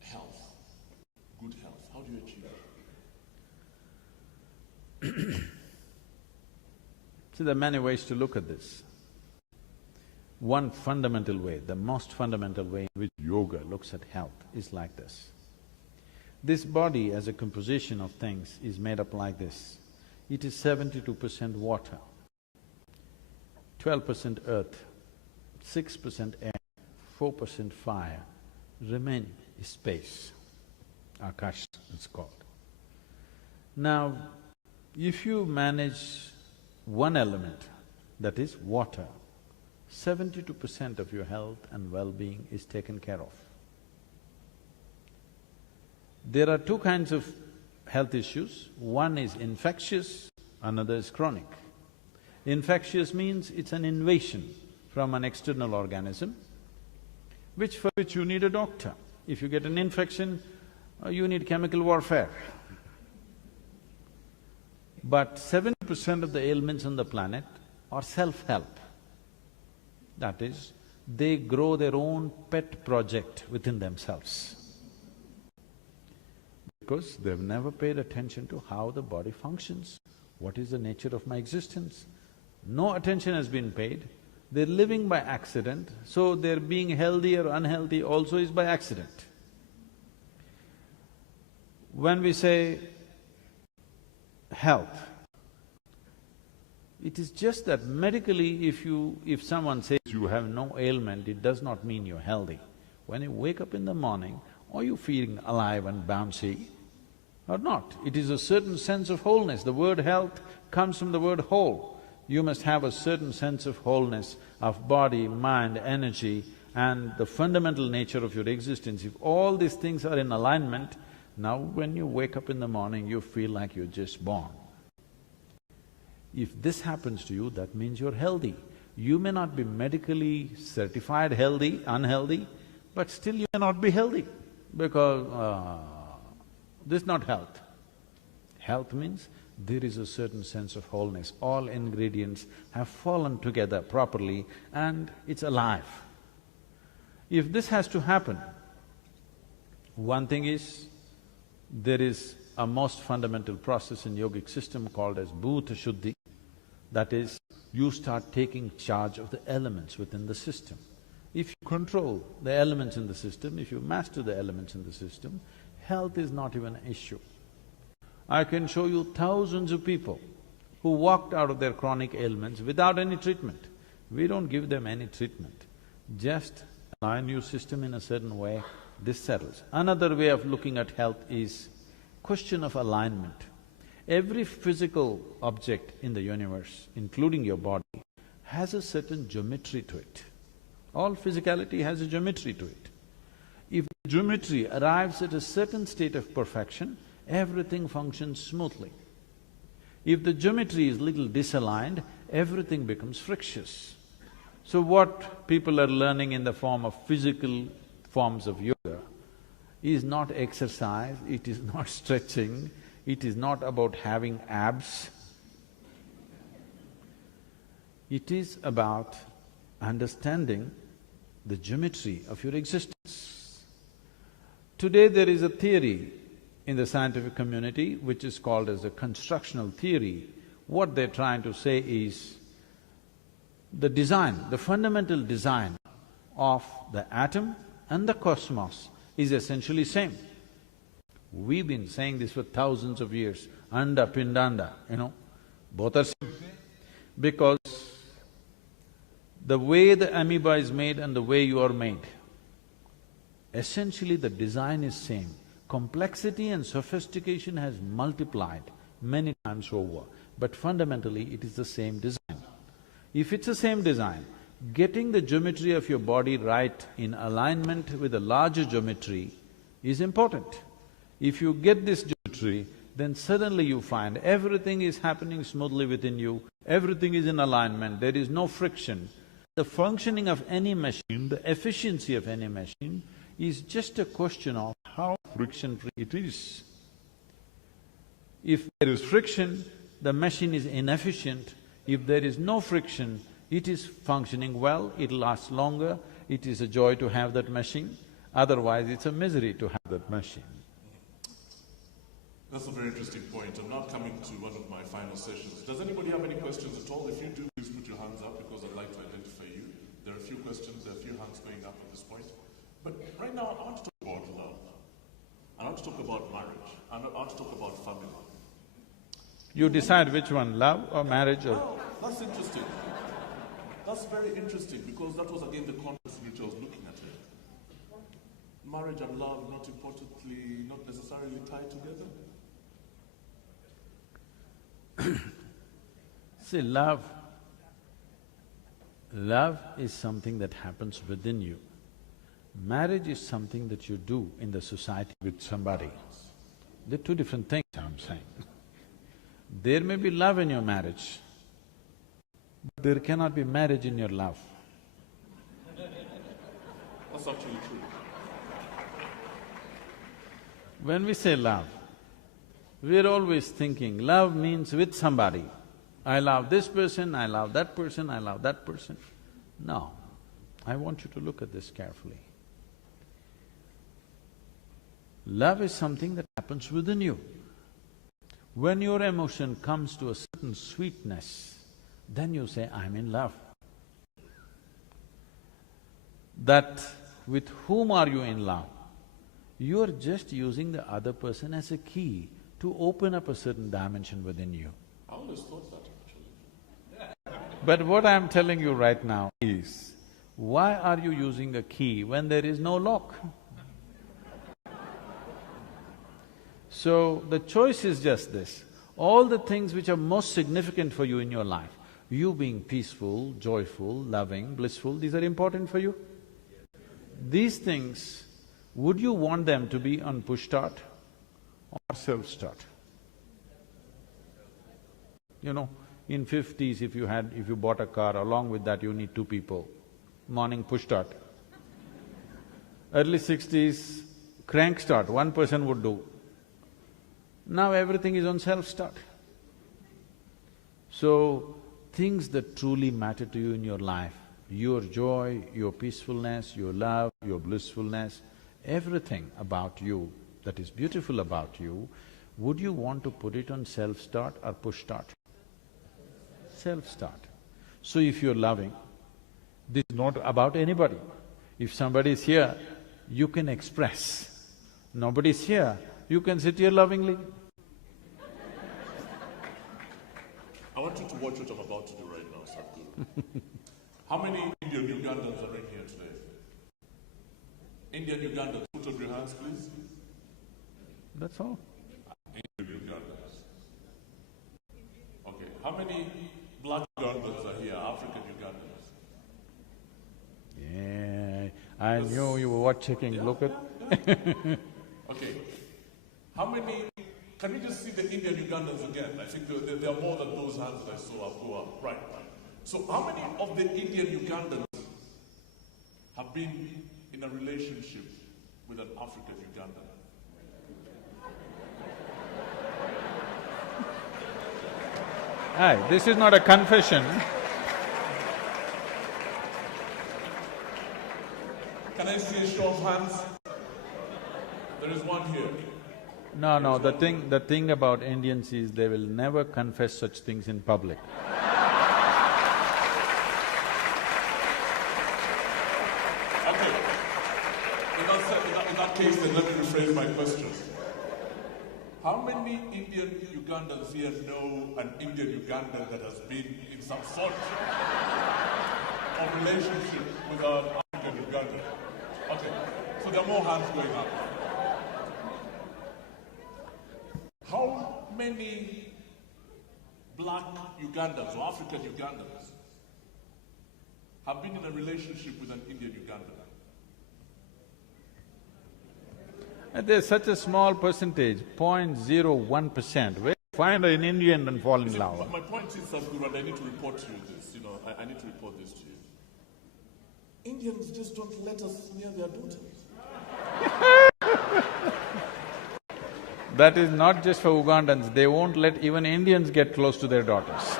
health, good health, how do you achieve it? So there are many ways to look at this. One fundamental way, the most fundamental way in which yoga looks at health is like this. This body as a composition of things is made up like this. It is 72% water, 12% earth, 6% air, 4% fire, remaining is space, akash it's called. Now, if you manage one element, that is water, 72% of your health and well-being is taken care of. There are two kinds of health issues. One is infectious, another is chronic. Infectious means it's an invasion from an external organism, for which you need a doctor. If you get an infection, you need chemical warfare. But 70% of the ailments on the planet are self-help. That is, they grow their own pet project within themselves because they've never paid attention to how the body functions, what is the nature of my existence. No attention has been paid, they're living by accident, so their being healthy or unhealthy also is by accident. When we say health, it is just that medically if someone says you have no ailment, it does not mean you're healthy. When you wake up in the morning, are you feeling alive and bouncy or not? It is a certain sense of wholeness. The word health comes from the word whole. You must have a certain sense of wholeness of body, mind, energy and the fundamental nature of your existence. If all these things are in alignment, now when you wake up in the morning, you feel like you're just born. If this happens to you, that means you're healthy. You may not be medically certified healthy, unhealthy, but still you may not be healthy because this is not health. Health means there is a certain sense of wholeness. All ingredients have fallen together properly and it's alive. If this has to happen, one thing is, there is a most fundamental process in yogic system called as bhuta shuddhi. That is, you start taking charge of the elements within the system. If you control the elements in the system, if you master the elements in the system, health is not even an issue. I can show you thousands of people who walked out of their chronic ailments without any treatment. We don't give them any treatment, just align your system in a certain way, this settles. Another way of looking at health is question of alignment. Every physical object in the universe, including your body, has a certain geometry to it. All physicality has a geometry to it. If the geometry arrives at a certain state of perfection, everything functions smoothly. If the geometry is little disaligned, everything becomes frictious. So what people are learning in the form of physical forms of yoga is not exercise, it is not stretching, it is not about having abs. It is about understanding the geometry of your existence. Today there is a theory in the scientific community which is called as the constructional theory. What they're trying to say is the design, the fundamental design of the atom and the cosmos is essentially same. We've been saying this for thousands of years, anda, pindanda, both are same. Because the way the amoeba is made and the way you are made, essentially the design is same. Complexity and sophistication has multiplied many times over, but fundamentally it is the same design. If it's the same design, getting the geometry of your body right in alignment with a larger geometry is important. If you get this geometry, then suddenly you find everything is happening smoothly within you, everything is in alignment, there is no friction. The functioning of any machine, the efficiency of any machine is just a question of how friction-free it is. If there is friction, the machine is inefficient. If there is no friction, it is functioning well, it lasts longer, it is a joy to have that machine, otherwise it's a misery to have that machine. That's a very interesting point. I'm now coming to one of my final sessions. Does anybody have any questions at all? If you do, please put your hands up because I'd like to identify you. There are a few questions, there are a few hands going up at this point. But right now, I want to talk about love. I want to talk about marriage. I want to talk about family. You decide which one, love or marriage or… Oh, that's interesting. That's very interesting because that was again the context in which I was looking at it. Marriage and love not importantly, not necessarily tied together. See, love is something that happens within you. Marriage is something that you do in the society with somebody. They're two different things, I'm saying. There may be love in your marriage, but there cannot be marriage in your love. That's actually true. When we say love, we're always thinking love means with somebody. I love this person, I love that person, I love that person. No, I want you to look at this carefully. Love is something that happens within you. When your emotion comes to a certain sweetness, then you say, I'm in love. That with whom are you in love? You are just using the other person as a key to open up a certain dimension within you. I always thought that actually. But what I'm telling you right now is, why are you using a key when there is no lock? So, the choice is just this. All the things which are most significant for you in your life, you being peaceful, joyful, loving, blissful, these are important for you? These things, would you want them to be on push-start or self-start? You know, in 50s if you bought a car, along with that you need two people. Morning push-start. Early 60s, crank-start, one person would do. Now everything is on self-start. So, things that truly matter to you in your life, your joy, your peacefulness, your love, your blissfulness, everything about you that is beautiful about you, would you want to put it on self-start or push-start? Self-start. So if you're loving, this is not about anybody. If somebody is here, you can express. Nobody's here, you can sit here lovingly. I want you to watch what I'm about to do right now, Sadhguru. How many Indian Ugandans are in here today? Indian Ugandans, put up your hands, please. That's all. Indian Ugandans. Okay, how many black Ugandans are here, African Ugandans? Yeah, I knew you were checking, look at… Okay, how many… Can we just see the Indian Ugandans again? I think there are more than those hands that I saw up go up. Right. So how many of the Indian Ugandans have been in a relationship with an African Ugandan? Hi, this is not a confession. Can I see a show of hands? There is one here. No, the thing about Indians is they will never confess such things in public. Okay. In that case, then let me rephrase my question. How many Indian Ugandans here know an Indian Ugandan that has been in some sort of relationship with an African Ugandan? Okay, so there are more hands going up. How many black Ugandans or African Ugandans have been in a relationship with an Indian Ugandan? And there's such a small percentage, 0.01%. Where find an Indian and fall in love? My point is, Sadhguru, and I need to report to you this, I need to report this to you. Indians just don't let us near their daughters. That is not just for Ugandans, they won't let even Indians get close to their daughters.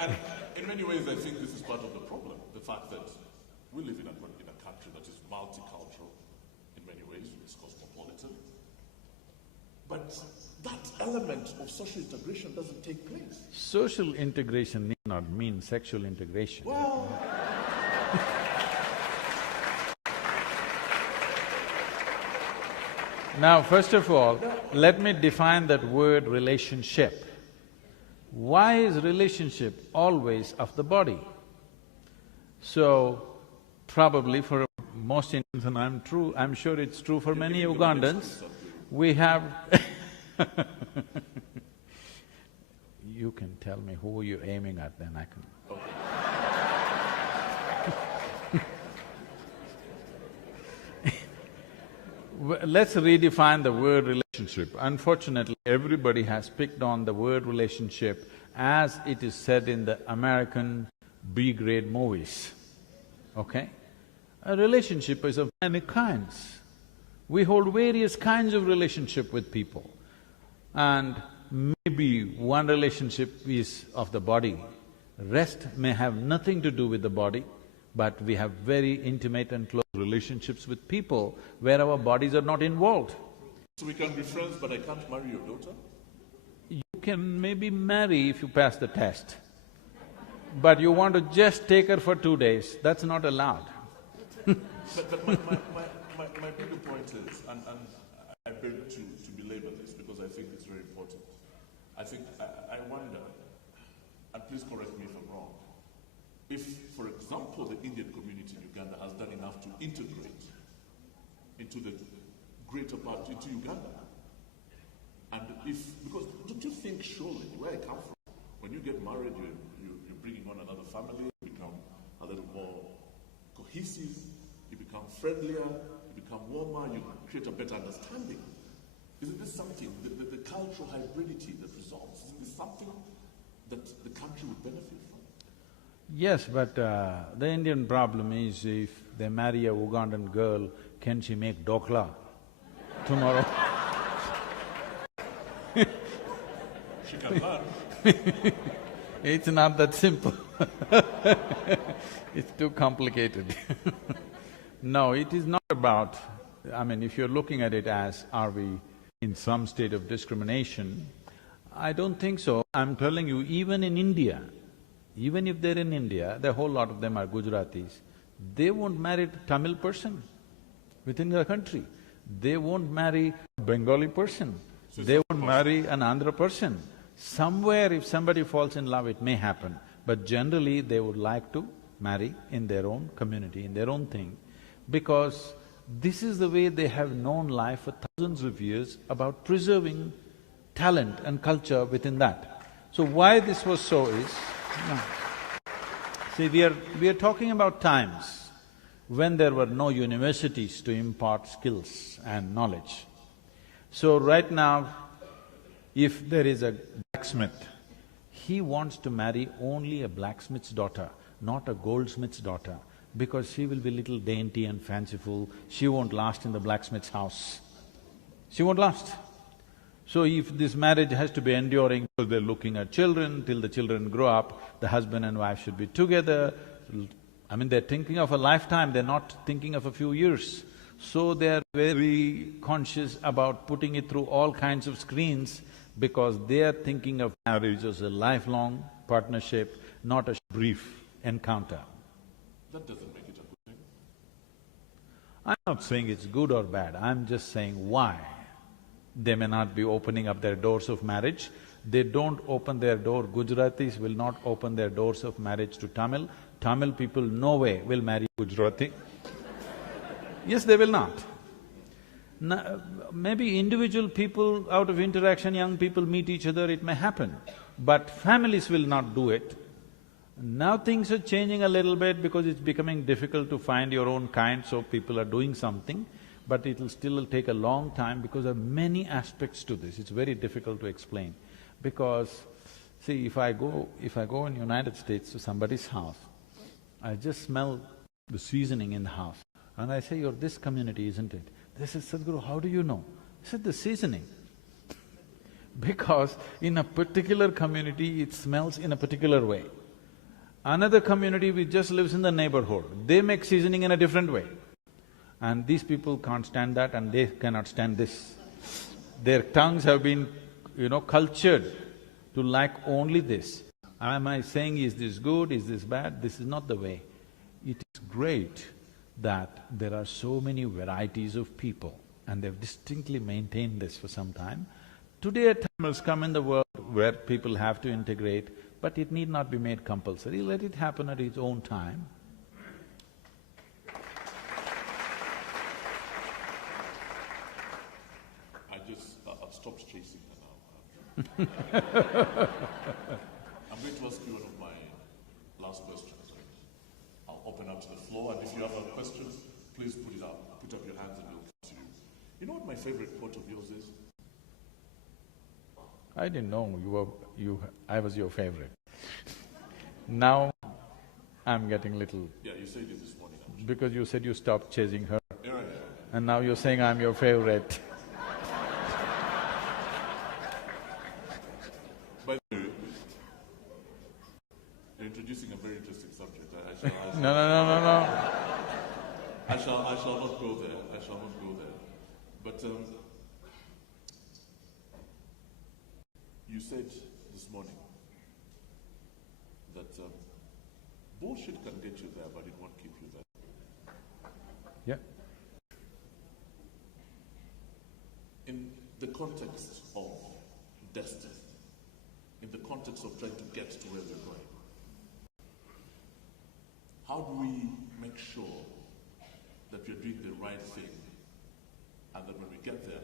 And in many ways, I think this is part of the problem. The fact that we live in a country that is multicultural in many ways, it's cosmopolitan. But that element of social integration doesn't take place. Social integration need not mean sexual integration. Well… Now, first of all, let me define that word relationship. Why is relationship always of the body? So, probably for most Indians, and I'm sure it's true for many Ugandans, we have You can tell me who you're aiming at, then I can… Let's redefine the word relationship. Unfortunately, everybody has picked on the word relationship as it is said in the American B-grade movies, okay? A relationship is of many kinds. We hold various kinds of relationship with people. And maybe one relationship is of the body, rest may have nothing to do with the body, but we have very intimate and close relationships with people where our bodies are not involved. So we can be friends, but I can't marry your daughter? You can maybe marry if you pass the test, but you want to just take her for 2 days, that's not allowed. But my bigger point is, and I beg to belabor this because I think it's very important. I wonder, and please correct me if I'm wrong, if, for example, the Indian community in Uganda has done enough to integrate into the greater part, into Uganda. And because don't you think surely, where I come from, when you get married, you're bringing on another family, you become a little more cohesive, you become friendlier, you become warmer, you create a better understanding. Isn't this something, the cultural hybridity that results, isn't this something that the country would benefit from? Yes, but the Indian problem is if they marry a Ugandan girl, can she make dokla tomorrow? She can learn. It's not that simple. It's too complicated. No, it is not about… I mean, if you're looking at it as, are we in some state of discrimination, I don't think so. I'm telling you, even in India, even if they're in India, the whole lot of them are Gujaratis, they won't marry a Tamil person within the country. They won't marry a Bengali person. They won't marry an Andhra person. Somewhere if somebody falls in love, it may happen, but generally they would like to marry in their own community, in their own thing, because this is the way they have known life for thousands of years about preserving talent and culture within that. So why this was so is… No. See, we are talking about times when there were no universities to impart skills and knowledge. So right now, if there is a blacksmith, he wants to marry only a blacksmith's daughter, not a goldsmith's daughter, because she will be little dainty and fanciful, she won't last in the blacksmith's house. She won't last. So if this marriage has to be enduring, because they're looking at children, till the children grow up, the husband and wife should be together. I mean, they're thinking of a lifetime, they're not thinking of a few years. So they're very conscious about putting it through all kinds of screens because they are thinking of marriage as a lifelong partnership, not a brief encounter. That doesn't make it a good thing. I'm not saying it's good or bad, I'm just saying why. They may not be opening up their doors of marriage. They don't open their door, Gujaratis will not open their doors of marriage to Tamil. Tamil people no way will marry Gujarati. Yes, they will not. Now, maybe individual people out of interaction, young people meet each other, it may happen, but families will not do it. Now things are changing a little bit because it's becoming difficult to find your own kind, so people are doing something, but it'll still take a long time because there are many aspects to this, it's very difficult to explain. Because, see, if I go in United States to somebody's house, I just smell the seasoning in the house, and I say, you're this community, isn't it? They said, Sadhguru, how do you know? I said, the seasoning. Because in a particular community, it smells in a particular way. Another community which just lives in the neighborhood, they make seasoning in a different way. And these people can't stand that and they cannot stand this. Their tongues have been, cultured to like only this. Am I saying, is this good, is this bad? This is not the way. It is great that there are so many varieties of people and they've distinctly maintained this for some time. Today a time has come in the world where people have to integrate, but it need not be made compulsory, let it happen at its own time. I've stopped chasing her now. I'm going to ask you one of my last questions. I'll open up to the floor, and if you have questions, please put it up. Put up your hands and we'll come to you. You know what my favorite quote of yours is? I didn't know I was your favorite. Now, I'm getting little… Yeah, you said it this morning. Because you said you stopped chasing her. Yeah, right. And now you're saying I'm your favorite. By the way, you're introducing a very interesting subject. No. I shall not go there. But you said this morning that bullshit can get you there, but it won't keep you there. Yeah. In the context of destiny, in the context of trying to get to where we're going, how do we make sure that we're doing the right thing and that when we get there,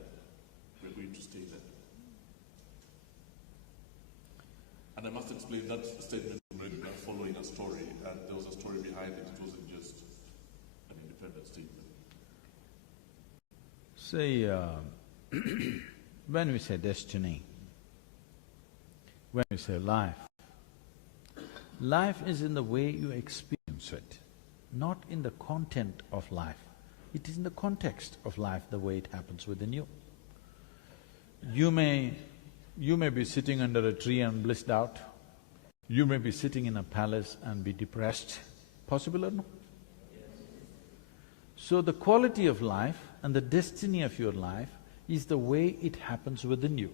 we're going to stay there? And I must explain that statement by following a story, and there was a story behind it. It wasn't just an independent statement. Say, when we say destiny, when we say life, life is in the way you experience it, not in the content of life. It is in the context of life, the way it happens within you. You may be sitting under a tree and blissed out. You may be sitting in a palace and be depressed. Possible or no? So the quality of life and the destiny of your life is the way it happens within you.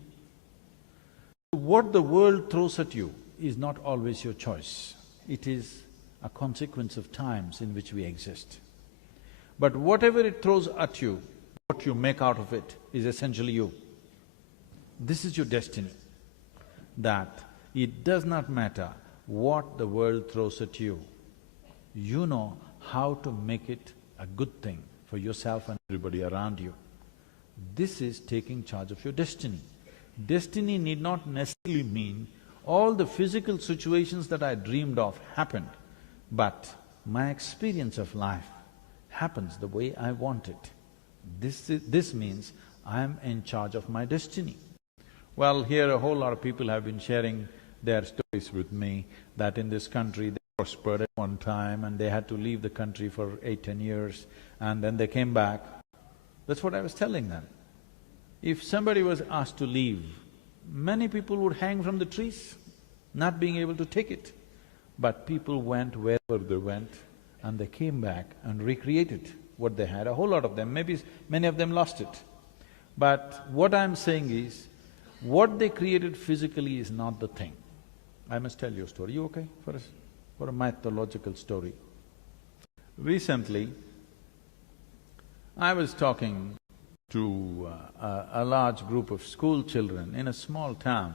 What the world throws at you is not always your choice. It is a consequence of times in which we exist. But whatever it throws at you, what you make out of it is essentially you. This is your destiny, that it does not matter what the world throws at you. You know how to make it a good thing for yourself and everybody around you. This is taking charge of your destiny. Destiny need not necessarily mean all the physical situations that I dreamed of happened, but my experience of life happens the way I want it. This means I am in charge of my destiny. Well, here a whole lot of people have been sharing their stories with me that in this country they prospered at one time and they had to leave the country for 8–10 years and then they came back. That's what I was telling them. If somebody was asked to leave, many people would hang from the trees, not being able to take it. But people went wherever they went and they came back and recreated what they had. A whole lot of them, maybe many of them lost it. But what I'm saying is, what they created physically is not the thing. I must tell you a story. You okay for a mythological story? Recently, I was talking to a large group of school children in a small town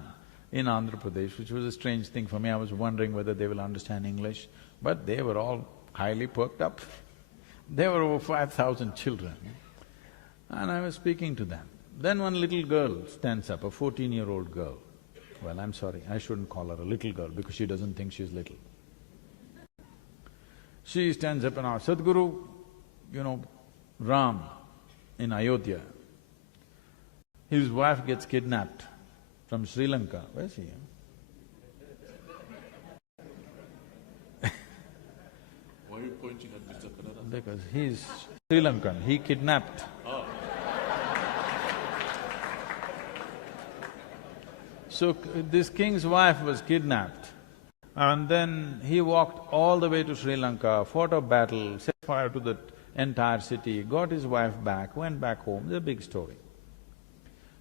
in Andhra Pradesh, which was a strange thing for me. I was wondering whether they will understand English, but they were all highly perked up. There were over 5,000 children, and I was speaking to them. Then one little girl stands up, a 14-year-old girl. Well, I'm sorry, I shouldn't call her a little girl because she doesn't think she's little. She stands up and asks, "Sadhguru, Ram in Ayodhya, his wife gets kidnapped from Sri Lanka." Where's he? Why are you pointing at Mr. Kannada? Because he's Sri Lankan, he kidnapped. Oh. So this king's wife was kidnapped And then he walked all the way to Sri Lanka, fought a battle, set fire to the entire city, got his wife back, went back home. It's a big story.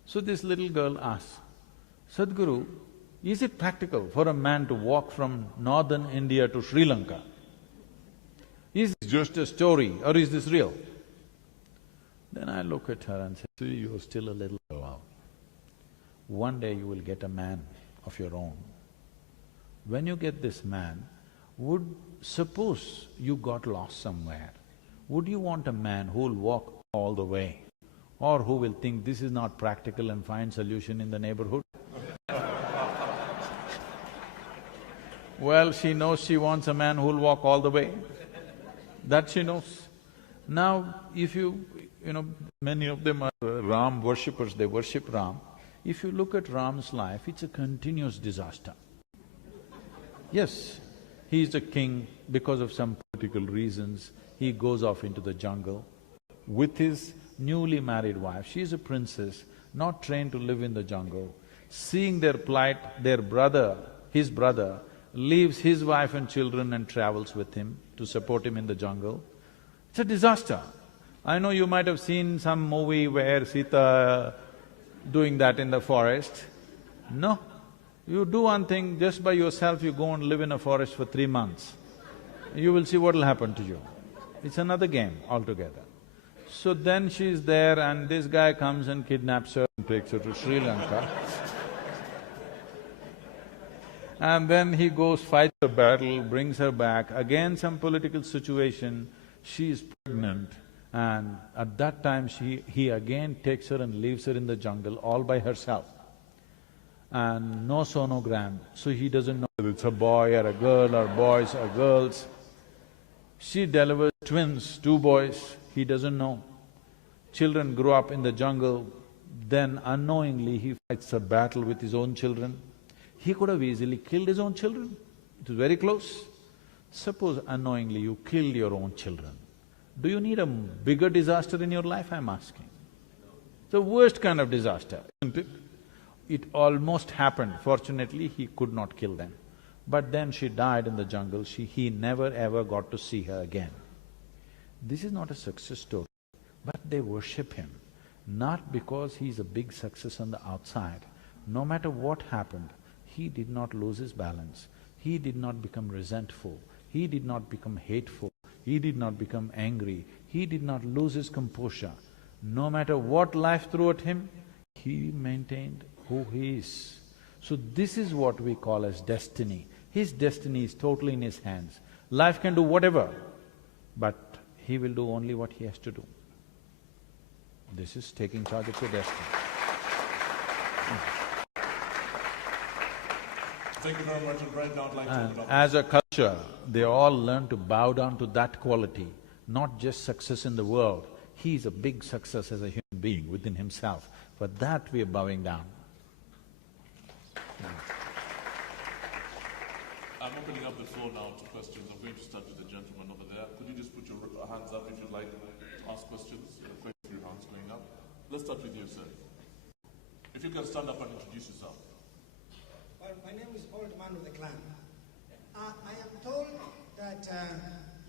So this little girl asked, Sadhguru, is it practical for a man to walk from northern India to Sri Lanka? Is this just a story or is this real? Then I look at her and say, see, you're still a little girl. One day you will get a man of your own. When you get this man, suppose you got lost somewhere, would you want a man who will walk all the way or who will think this is not practical and find solution in the neighborhood? Well, she knows she wants a man who will walk all the way. That she knows. Now, if you know, many of them are Ram worshippers, they worship Ram. If you look at Ram's life, it's a continuous disaster. Yes, he is a king because of some political reasons, he goes off into the jungle with his newly married wife. She is a princess, not trained to live in the jungle. Seeing their plight, his brother, leaves his wife and children and travels with him to support him in the jungle. It's a disaster. I know you might have seen some movie where Sita doing that in the forest. No, you do one thing, just by yourself you go and live in a forest for 3 months. You will see what will happen to you. It's another game altogether. So then she's there and this guy comes and kidnaps her and takes her to Sri Lanka. And then he goes, fights the battle, brings her back, again some political situation, she is pregnant. And at that time he again takes her and leaves her in the jungle all by herself. And no sonogram, so he doesn't know whether it's a boy or a girl or boys or girls. She delivers twins, 2 boys, he doesn't know. Children grow up in the jungle, then unknowingly he fights a battle with his own children. He could have easily killed his own children, it was very close. Suppose unknowingly you killed your own children. Do you need a bigger disaster in your life, I'm asking? The worst kind of disaster, isn't it? It almost happened, fortunately he could not kill them. But then she died in the jungle, he never ever got to see her again. This is not a success story, but they worship him, not because he's a big success on the outside. No matter what happened, he did not lose his balance, he did not become resentful, he did not become hateful, he did not become angry, he did not lose his composure. No matter what life threw at him, he maintained who he is. So this is what we call as destiny. His destiny is totally in his hands. Life can do whatever, but he will do only what he has to do. This is taking charge of your destiny. Thank you very much, and right now I'd like to open up. As a culture, they all learn to bow down to that quality, not just success in the world. He is a big success as a human being within himself. For that we are bowing down. I'm opening up the floor now to questions. I'm going to start with the gentleman over there. Could you just put your hands up if you'd like to ask questions? Quite a few hands going up. Let's start with you, sir. If you can stand up and introduce yourself. Well, my name is Old Man of the Clan. I am told that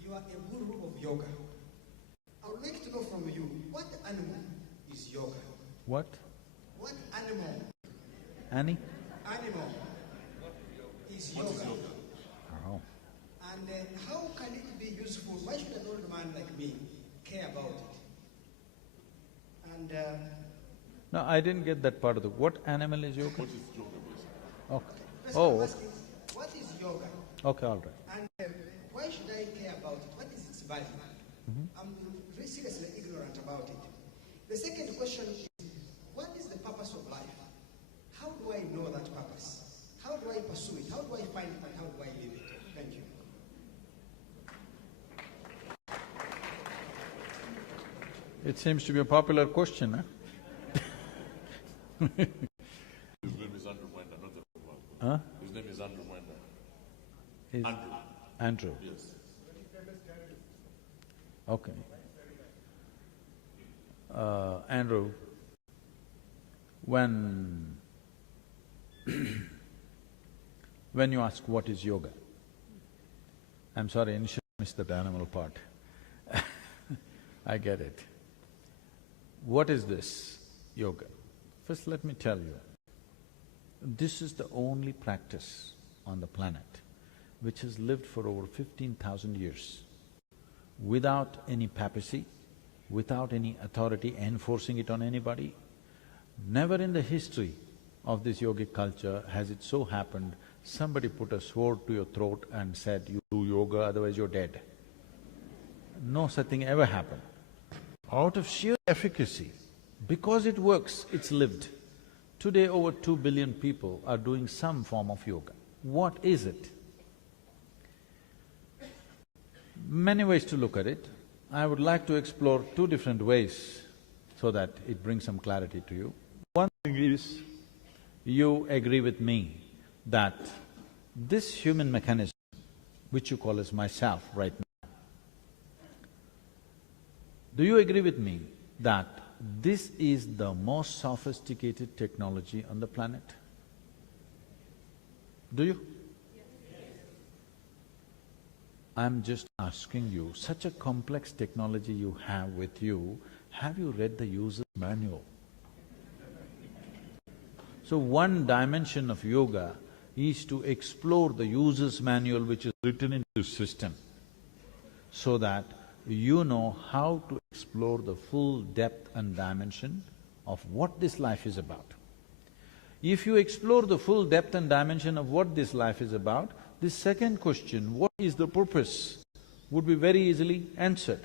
you are a guru of yoga. I would like to know from you, what animal is yoga? What? What animal? Annie? Animal is yoga. What is yoga? Oh. And how can it be useful? Why should an old man like me care about it? And No, I didn't get that part of the… What animal is yoga? What is yoga, basically? Okay. first Oh, I'm okay. asking, what is yoga? Okay, all right. And why should I care about it? What is its value? I'm seriously ignorant about it. The second question is, what is the purpose of life? How do I know that purpose? How do I pursue it? How do I find it and how do I live it? Thank you. It seems to be a popular question, huh? His name is Andrew Mwenda, not the one. Huh? His name is Andrew Mwenda. Is Andrew. Andrew. Yes. Okay. Andrew, when when you ask what is yoga. I'm sorry, initially I missed that animal part. I get it. What is this yoga? First let me tell you, this is the only practice on the planet which has lived for over 15,000 years without any papacy, without any authority enforcing it on anybody. Never in the history of this yogic culture has it so happened somebody put a sword to your throat and said, you do yoga, otherwise you're dead. No such thing ever happened. Out of sheer efficacy, because it works, it's lived. Today over 2 billion people are doing some form of yoga. What is it? Many ways to look at it. I would like to explore two different ways so that it brings some clarity to you. One thing is, you agree with me that this human mechanism, which you call as myself right now, do you agree with me that this is the most sophisticated technology on the planet? Do you? I'm just asking you, such a complex technology you have with you, have you read the user's manual? So one dimension of yoga is to explore the user's manual which is written into the system, so that you know how to explore the full depth and dimension of what this life is about. If you explore the full depth and dimension of what this life is about, this second question, what is the purpose, would be very easily answered.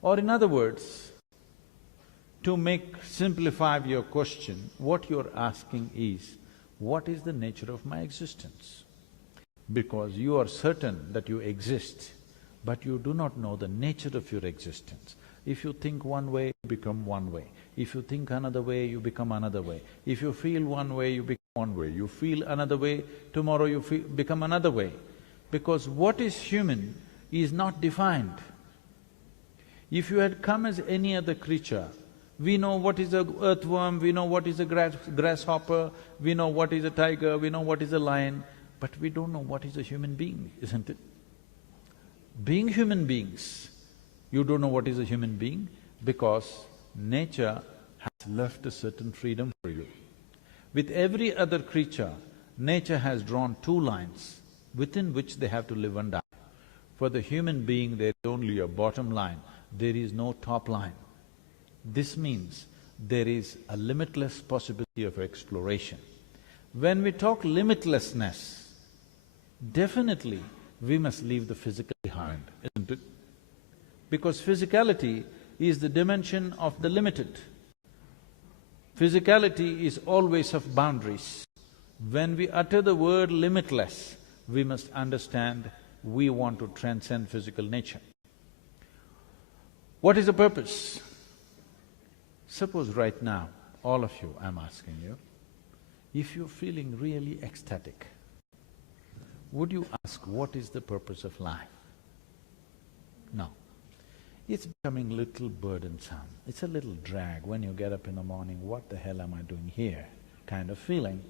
Or in other words, to simplify your question, what you're asking is, what is the nature of my existence? Because you are certain that you exist, but you do not know the nature of your existence. If you think one way, you become one way. If you think another way, you become another way. If you feel one way, you become one way. You feel another way, tomorrow you become another way. Because what is human is not defined. If you had come as any other creature, we know what is a earthworm, we know what is a grasshopper, we know what is a tiger, we know what is a lion, but we don't know what is a human being, isn't it? Being human beings, you don't know what is a human being because nature has left a certain freedom for you. With every other creature, nature has drawn two lines within which they have to live and die. For the human being, there is only a bottom line, there is no top line. This means there is a limitless possibility of exploration. When we talk limitlessness, definitely we must leave the physical behind, isn't it? Because physicality is the dimension of the limited. Physicality is always of boundaries. When we utter the word limitless, we must understand we want to transcend physical nature. What is the purpose? Suppose right now, all of you, I'm asking you, if you're feeling really ecstatic, would you ask, what is the purpose of life? No. It's becoming a little burdensome, it's a little drag when you get up in the morning, what the hell am I doing here, kind of feeling.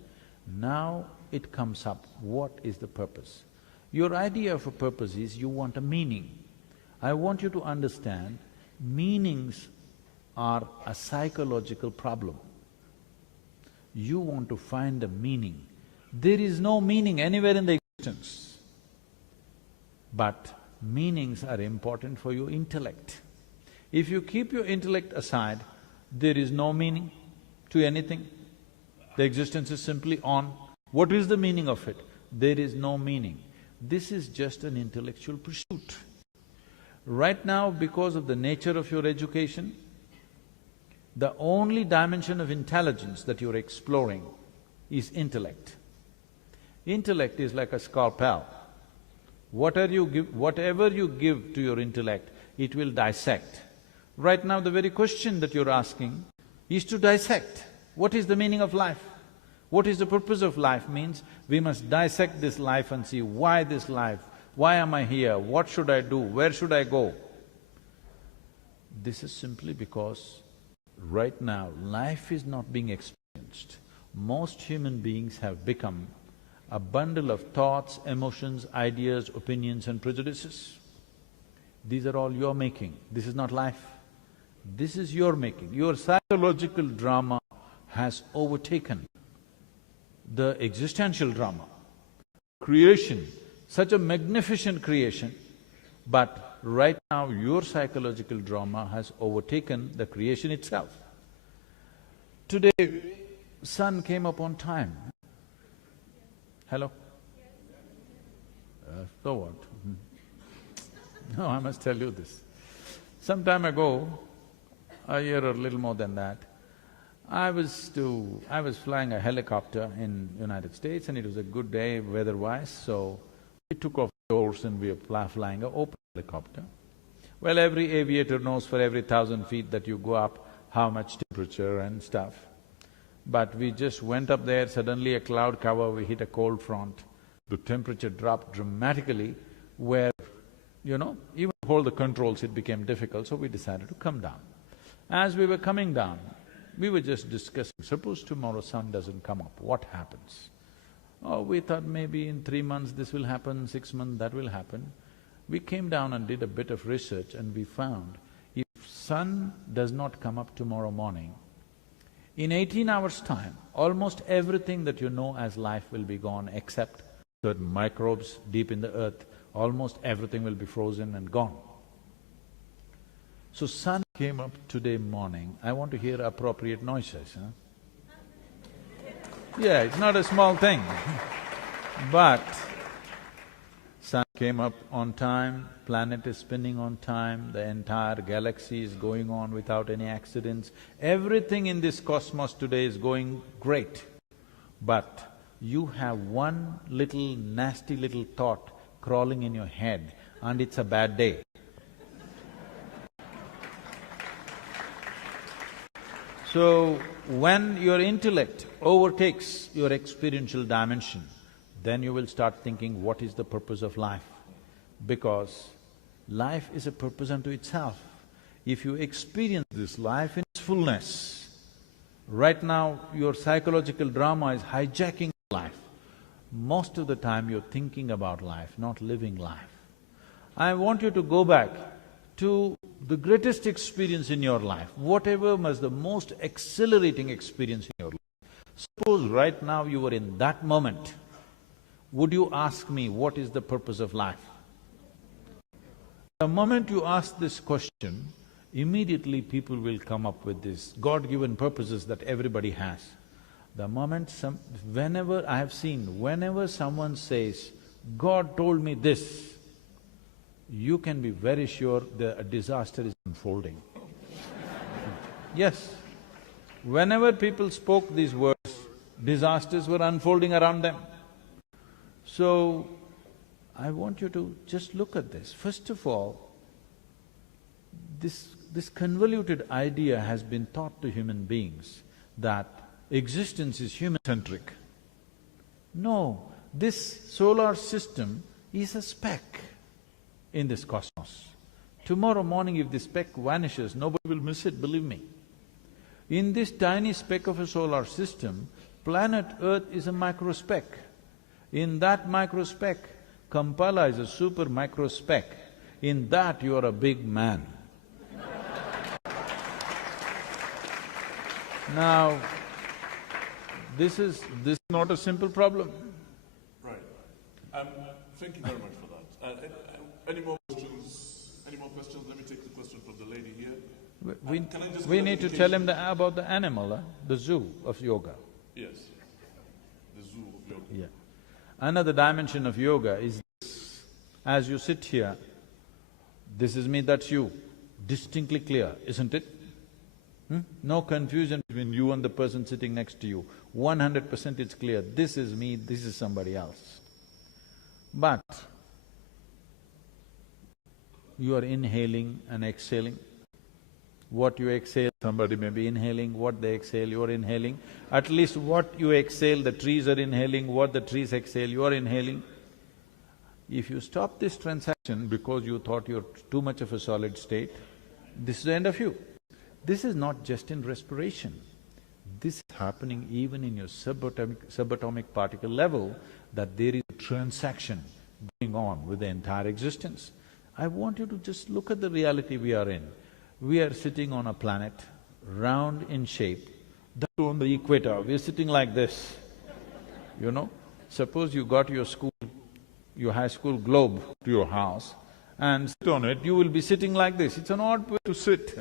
Now it comes up, what is the purpose? Your idea of a purpose is you want a meaning. I want you to understand, meanings are a psychological problem. You want to find a meaning. There is no meaning anywhere in the existence. But meanings are important for your intellect. If you keep your intellect aside, there is no meaning to anything. The existence is simply on. What is the meaning of it? There is no meaning. This is just an intellectual pursuit. Right now, because of the nature of your education, the only dimension of intelligence that you're exploring is intellect. Intellect is like a scalpel. Whatever you give to your intellect, it will dissect. Right now, the very question that you're asking is to dissect. What is the meaning of life? What is the purpose of life means we must dissect this life and see why this life, why am I here, what should I do, where should I go? This is simply because right now, life is not being experienced. Most human beings have become a bundle of thoughts, emotions, ideas, opinions and prejudices. These are all your making, this is not life. This is your making. Your psychological drama has overtaken the existential drama. Creation, such a magnificent creation, but right now your psychological drama has overtaken the creation itself. Today, sun came up on time. Hello? So what? No, I must tell you this. Some time ago, a year or a little more than that, I was flying a helicopter in United States and it was a good day weather-wise, so we took off the doors and we were flying an open helicopter. Well, every aviator knows for every 1,000 feet that you go up, how much temperature and stuff. But we just went up there, suddenly a cloud cover, we hit a cold front. The temperature dropped dramatically where, even to hold the controls it became difficult, so we decided to come down. As we were coming down, we were just discussing, suppose tomorrow sun doesn't come up, what happens? Oh, we thought maybe in 3 months this will happen, 6 months that will happen. We came down and did a bit of research and we found if sun does not come up tomorrow morning, in 18 hours' time, almost everything that you know as life will be gone except certain microbes deep in the earth, almost everything will be frozen and gone. So sun came up today morning, I want to hear appropriate noises, Yeah, it's not a small thing but sun came up on time, planet is spinning on time, the entire galaxy is going on without any accidents. Everything in this cosmos today is going great. But you have one little nasty little thought crawling in your head and it's a bad day. So, when your intellect overtakes your experiential dimension, then you will start thinking, what is the purpose of life? Because life is a purpose unto itself. If you experience this life in its fullness, right now your psychological drama is hijacking life. Most of the time you're thinking about life, not living life. I want you to go back to the greatest experience in your life, whatever was the most exhilarating experience in your life. Suppose right now you were in that moment, would you ask me, what is the purpose of life? The moment you ask this question, immediately people will come up with these God-given purposes that everybody has. The moment whenever I have seen, whenever someone says, God told me this, you can be very sure a disaster is unfolding. Yes, whenever people spoke these words, disasters were unfolding around them. So, I want you to just look at this. First of all, this convoluted idea has been taught to human beings that existence is human-centric. No, this solar system is a speck in this cosmos. Tomorrow morning if this speck vanishes, nobody will miss it, believe me. In this tiny speck of a solar system, planet Earth is a microspeck. In that microspeck, Kampala is a super microspeck. In that you are a big man. Now, this is not a simple problem. Right. Thank you very much for that. Any more questions? Any more questions? Let me take the question from the lady here. We need to tell him about the animal, the zoo of yoga. Yes, the zoo of yoga. Yeah. Another dimension of yoga is this. As you sit here, this is me, that's you, distinctly clear, isn't it? No confusion between you and the person sitting next to you. 100% it's clear, this is me, this is somebody else. But you are inhaling and exhaling. What you exhale, somebody may be inhaling, what they exhale, you are inhaling. At least what you exhale, the trees are inhaling, what the trees exhale, you are inhaling. If you stop this transaction because you thought you're too much of a solid state, this is the end of you. This is not just in respiration. This is happening even in your subatomic particle level, that there is a transaction going on with the entire existence. I want you to just look at the reality we are in. We are sitting on a planet, round in shape, that's on the equator, we are sitting like this, you know. Suppose you got your high school globe to your house and sit on it, you will be sitting like this. It's an odd way to sit,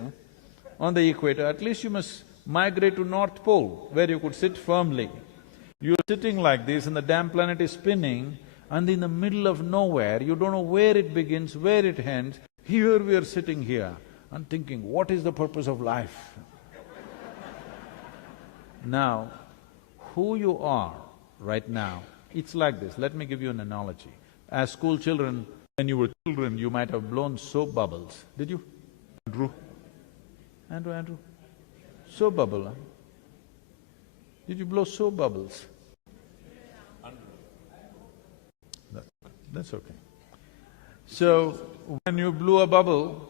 on the equator. At least you must migrate to North Pole, where you could sit firmly. You're sitting like this and the damn planet is spinning, and in the middle of nowhere, you don't know where it begins, where it ends. Here we are sitting here and thinking, what is the purpose of life? Now, who you are right now, it's like this. Let me give you an analogy. As school children, when you were children, you might have blown soap bubbles. Did you? Andrew? Soap bubble, huh? Did you blow soap bubbles? That's okay. So, when you blew a bubble,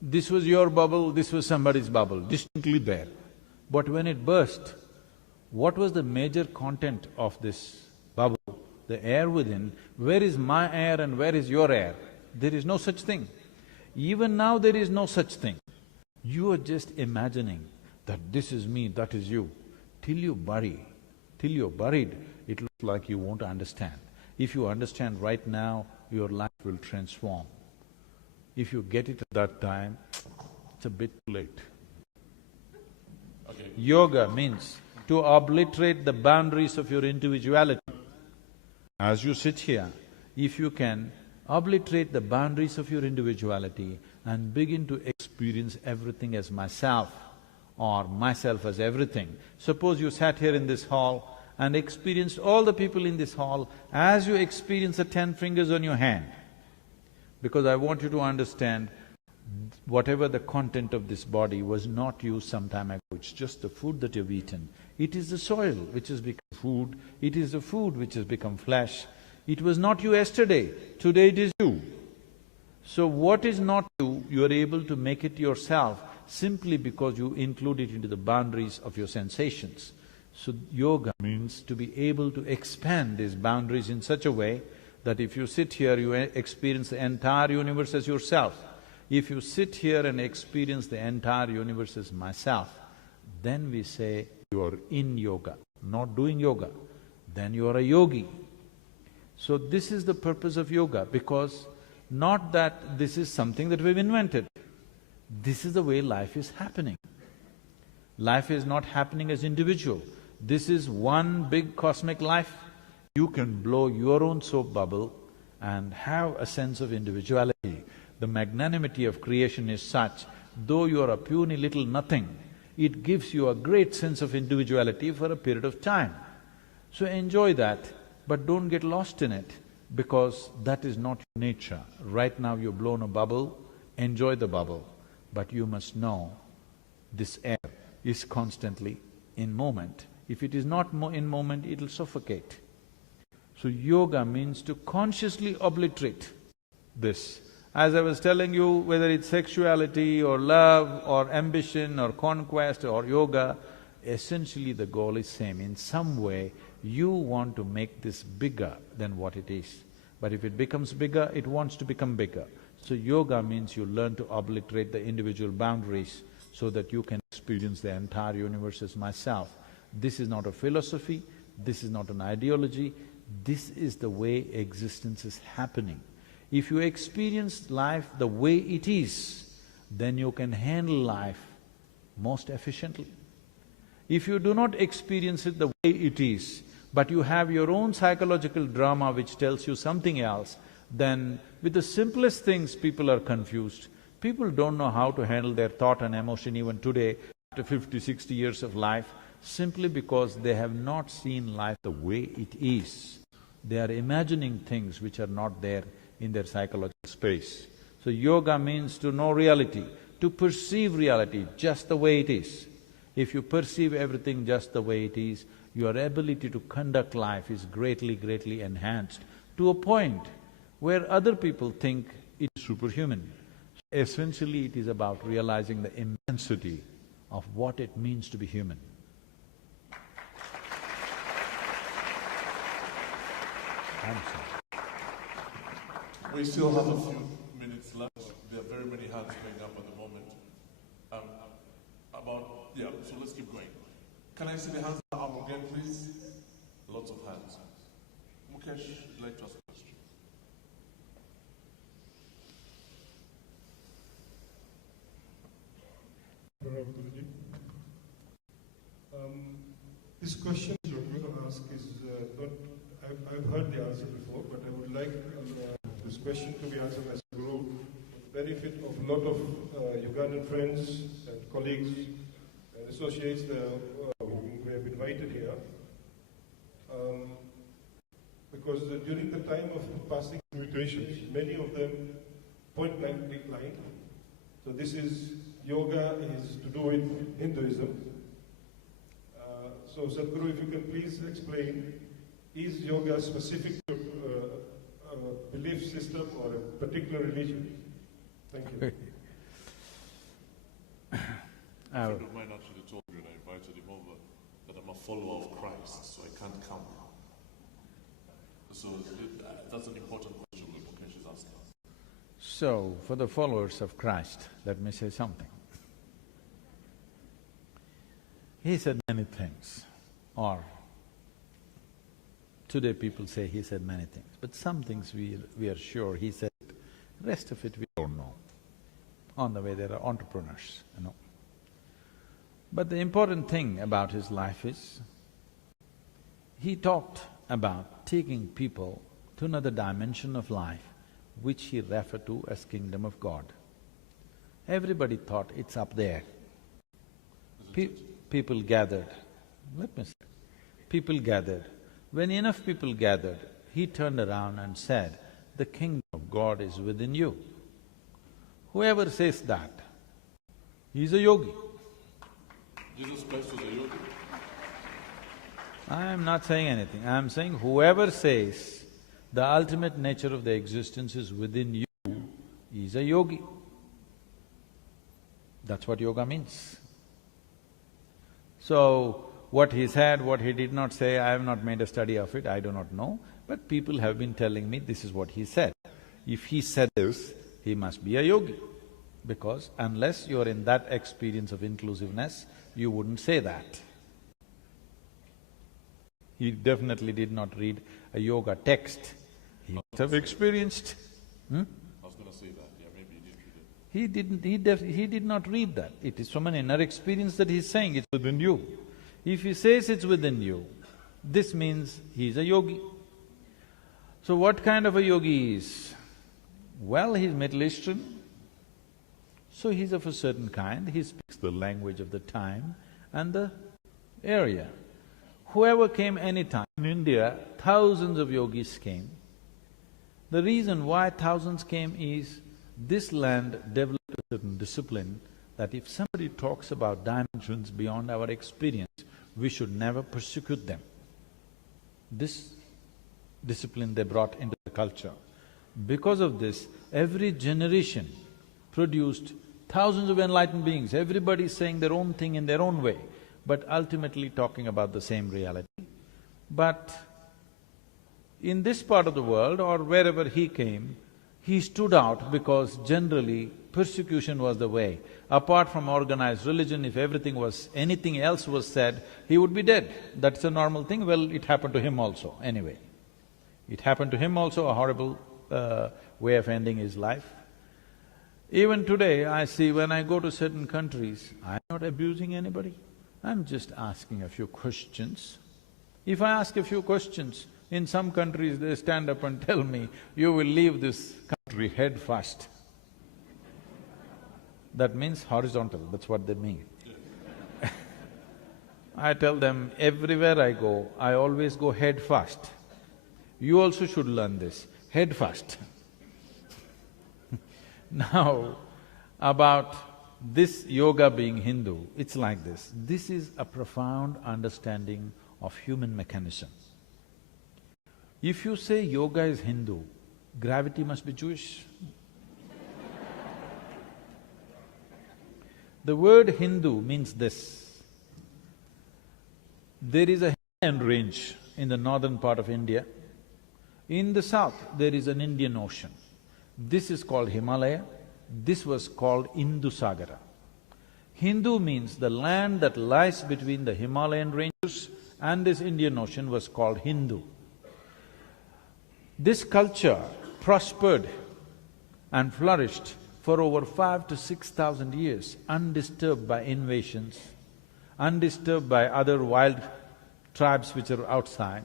this was your bubble, this was somebody's bubble, distinctly there. But when it burst, what was the major content of this bubble? The air within. Where is my air and where is your air? There is no such thing. Even now there is no such thing. You are just imagining that this is me, that is you. Till you're buried, it looks like you won't understand. If you understand right now, your life will transform. If you get it at that time, it's a bit too late. Okay. Yoga means to obliterate the boundaries of your individuality. As you sit here, if you can obliterate the boundaries of your individuality and begin to experience everything as myself or myself as everything. Suppose you sat here in this hall and experienced all the people in this hall as you experience the 10 fingers on your hand. Because I want you to understand, whatever the content of this body was not you some time ago, it's just the food that you've eaten. It is the soil which has become food, it is the food which has become flesh. It was not you yesterday, today it is you. So what is not you, you are able to make it yourself simply because you include it into the boundaries of your sensations. So yoga means to be able to expand these boundaries in such a way that if you sit here, you experience the entire universe as yourself. If you sit here and experience the entire universe as myself, then we say you are in yoga, not doing yoga. Then you are a yogi. So this is the purpose of yoga, because not that this is something that we've invented. This is the way life is happening. Life is not happening as individual. This is one big cosmic life. You can blow your own soap bubble and have a sense of individuality. The magnanimity of creation is such, though you are a puny little nothing, it gives you a great sense of individuality for a period of time. So enjoy that, but don't get lost in it, because that is not your nature. Right now you've blown a bubble, enjoy the bubble, but you must know this air is constantly in moment. If it is not in moment, it'll suffocate. So yoga means to consciously obliterate this. As I was telling you, whether it's sexuality or love or ambition or conquest or yoga, essentially the goal is same. In some way, you want to make this bigger than what it is. But if it becomes bigger, it wants to become bigger. So yoga means you learn to obliterate the individual boundaries so that you can experience the entire universe as myself. This is not a philosophy, this is not an ideology, this is the way existence is happening. If you experience life the way it is, then you can handle life most efficiently. If you do not experience it the way it is, but you have your own psychological drama which tells you something else, then with the simplest things people are confused. People don't know how to handle their thought and emotion even today, after 50, 60 years of life, simply because they have not seen life the way it is. They are imagining things which are not there in their psychological space. So yoga means to know reality, to perceive reality just the way it is. If you perceive everything just the way it is, your ability to conduct life is greatly, greatly enhanced to a point where other people think it's superhuman. Essentially, it is about realizing the immensity of what it means to be human. I'm sorry. We still have a few minutes left. There are very many hands going up at the moment. So let's keep going. Can I see the hands up again, please? Lots of hands. Mukesh, would you like to ask a question? This question you're going to ask is not, I've heard the answer before, but I would like this question to be answered as a guru, benefit of a lot of Ugandan friends and colleagues and associates who have invited here. Because during the time of passing invitations, many of them point blank declined. So this is, yoga is to do with Hinduism. So Sadhguru, if you can please explain, is yoga specific to a belief system or a particular religion? Thank you. A friend of mine actually told me when I invited him over that I'm a follower of Christ, so I can't come. So that's an important question that Mukesh is asking. So, for the followers of Christ, let me say something. He said many things, or today people say he said many things, but some things we are sure he said, rest of it we don't know. On the way there are entrepreneurs, you know. But the important thing about his life is, he talked about taking people to another dimension of life, which he referred to as Kingdom of God. Everybody thought it's up there. People gathered, let me say, people gathered. When enough people gathered, he turned around and said, the Kingdom of God is within you. Whoever says that, he's a yogi. Jesus Christ was a yogi? I am not saying anything, I am saying whoever says the ultimate nature of the existence is within you, is a yogi. That's what yoga means. So, what he said, what he did not say, I have not made a study of it, I do not know, but people have been telling me this is what he said. If he said this, he must be a yogi, because unless you're in that experience of inclusiveness, you wouldn't say that. He definitely did not read a yoga text, he must have experienced. I was gonna say that, yeah, maybe he didn't read it. He did not read that. It is from an inner experience that he's saying it's within you. If he says it's within you, this means he's a yogi. So what kind of a yogi he is? Well, he's Middle Eastern, so he's of a certain kind, he speaks the language of the time and the area. Whoever came anytime, in India, thousands of yogis came. The reason why thousands came is, this land developed a certain discipline that if somebody talks about dimensions beyond our experience, we should never persecute them. This discipline they brought into the culture. Because of this, every generation produced thousands of enlightened beings, everybody saying their own thing in their own way, but ultimately talking about the same reality. But in this part of the world or wherever he came, he stood out because generally persecution was the way. Apart from organized religion, if anything else was said, he would be dead. That's a normal thing. Well, it happened to him also, anyway. It happened to him also, a horrible way of ending his life. Even today, I see when I go to certain countries, I'm not abusing anybody, I'm just asking a few questions. If I ask a few questions, in some countries they stand up and tell me, you will leave this country head first. That means horizontal, that's what they mean. I tell them, everywhere I go, I always go head first. You also should learn this, head first. Now, about this yoga being Hindu, it's like this. This is a profound understanding of human mechanism. If you say yoga is Hindu, gravity must be Jewish. The word Hindu means this. There is a Himalayan range in the northern part of India. In the south, there is an Indian Ocean. This is called Himalaya, this was called Indusagara. Hindu means the land that lies between the Himalayan ranges and this Indian Ocean was called Hindu. This culture prospered and flourished for over 5,000 to 6,000 years, undisturbed by invasions, undisturbed by other wild tribes which are outside.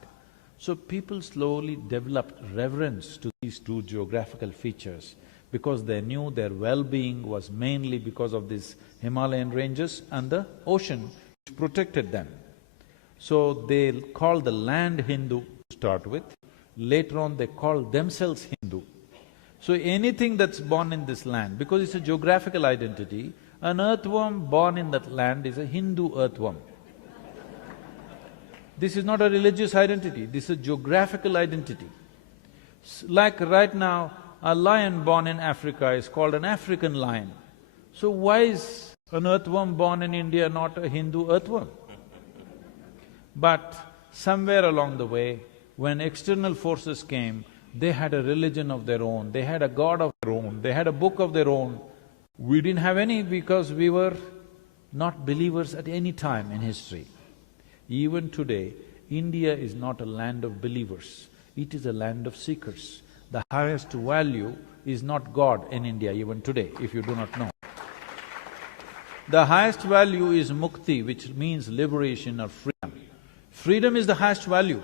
So people slowly developed reverence to these two geographical features because they knew their well-being was mainly because of these Himalayan ranges and the ocean which protected them. So they called the land Hindu to start with, later on they called themselves Hindu. So anything that's born in this land, because it's a geographical identity, an earthworm born in that land is a Hindu earthworm. This is not a religious identity, this is a geographical identity. Like right now, a lion born in Africa is called an African lion. So why is an earthworm born in India not a Hindu earthworm? But somewhere along the way, when external forces came, they had a religion of their own, they had a god of their own, they had a book of their own. We didn't have any because we were not believers at any time in history. Even today, India is not a land of believers, it is a land of seekers. The highest value is not God in India even today, if you do not know. The highest value is mukti, which means liberation or freedom. Freedom is the highest value.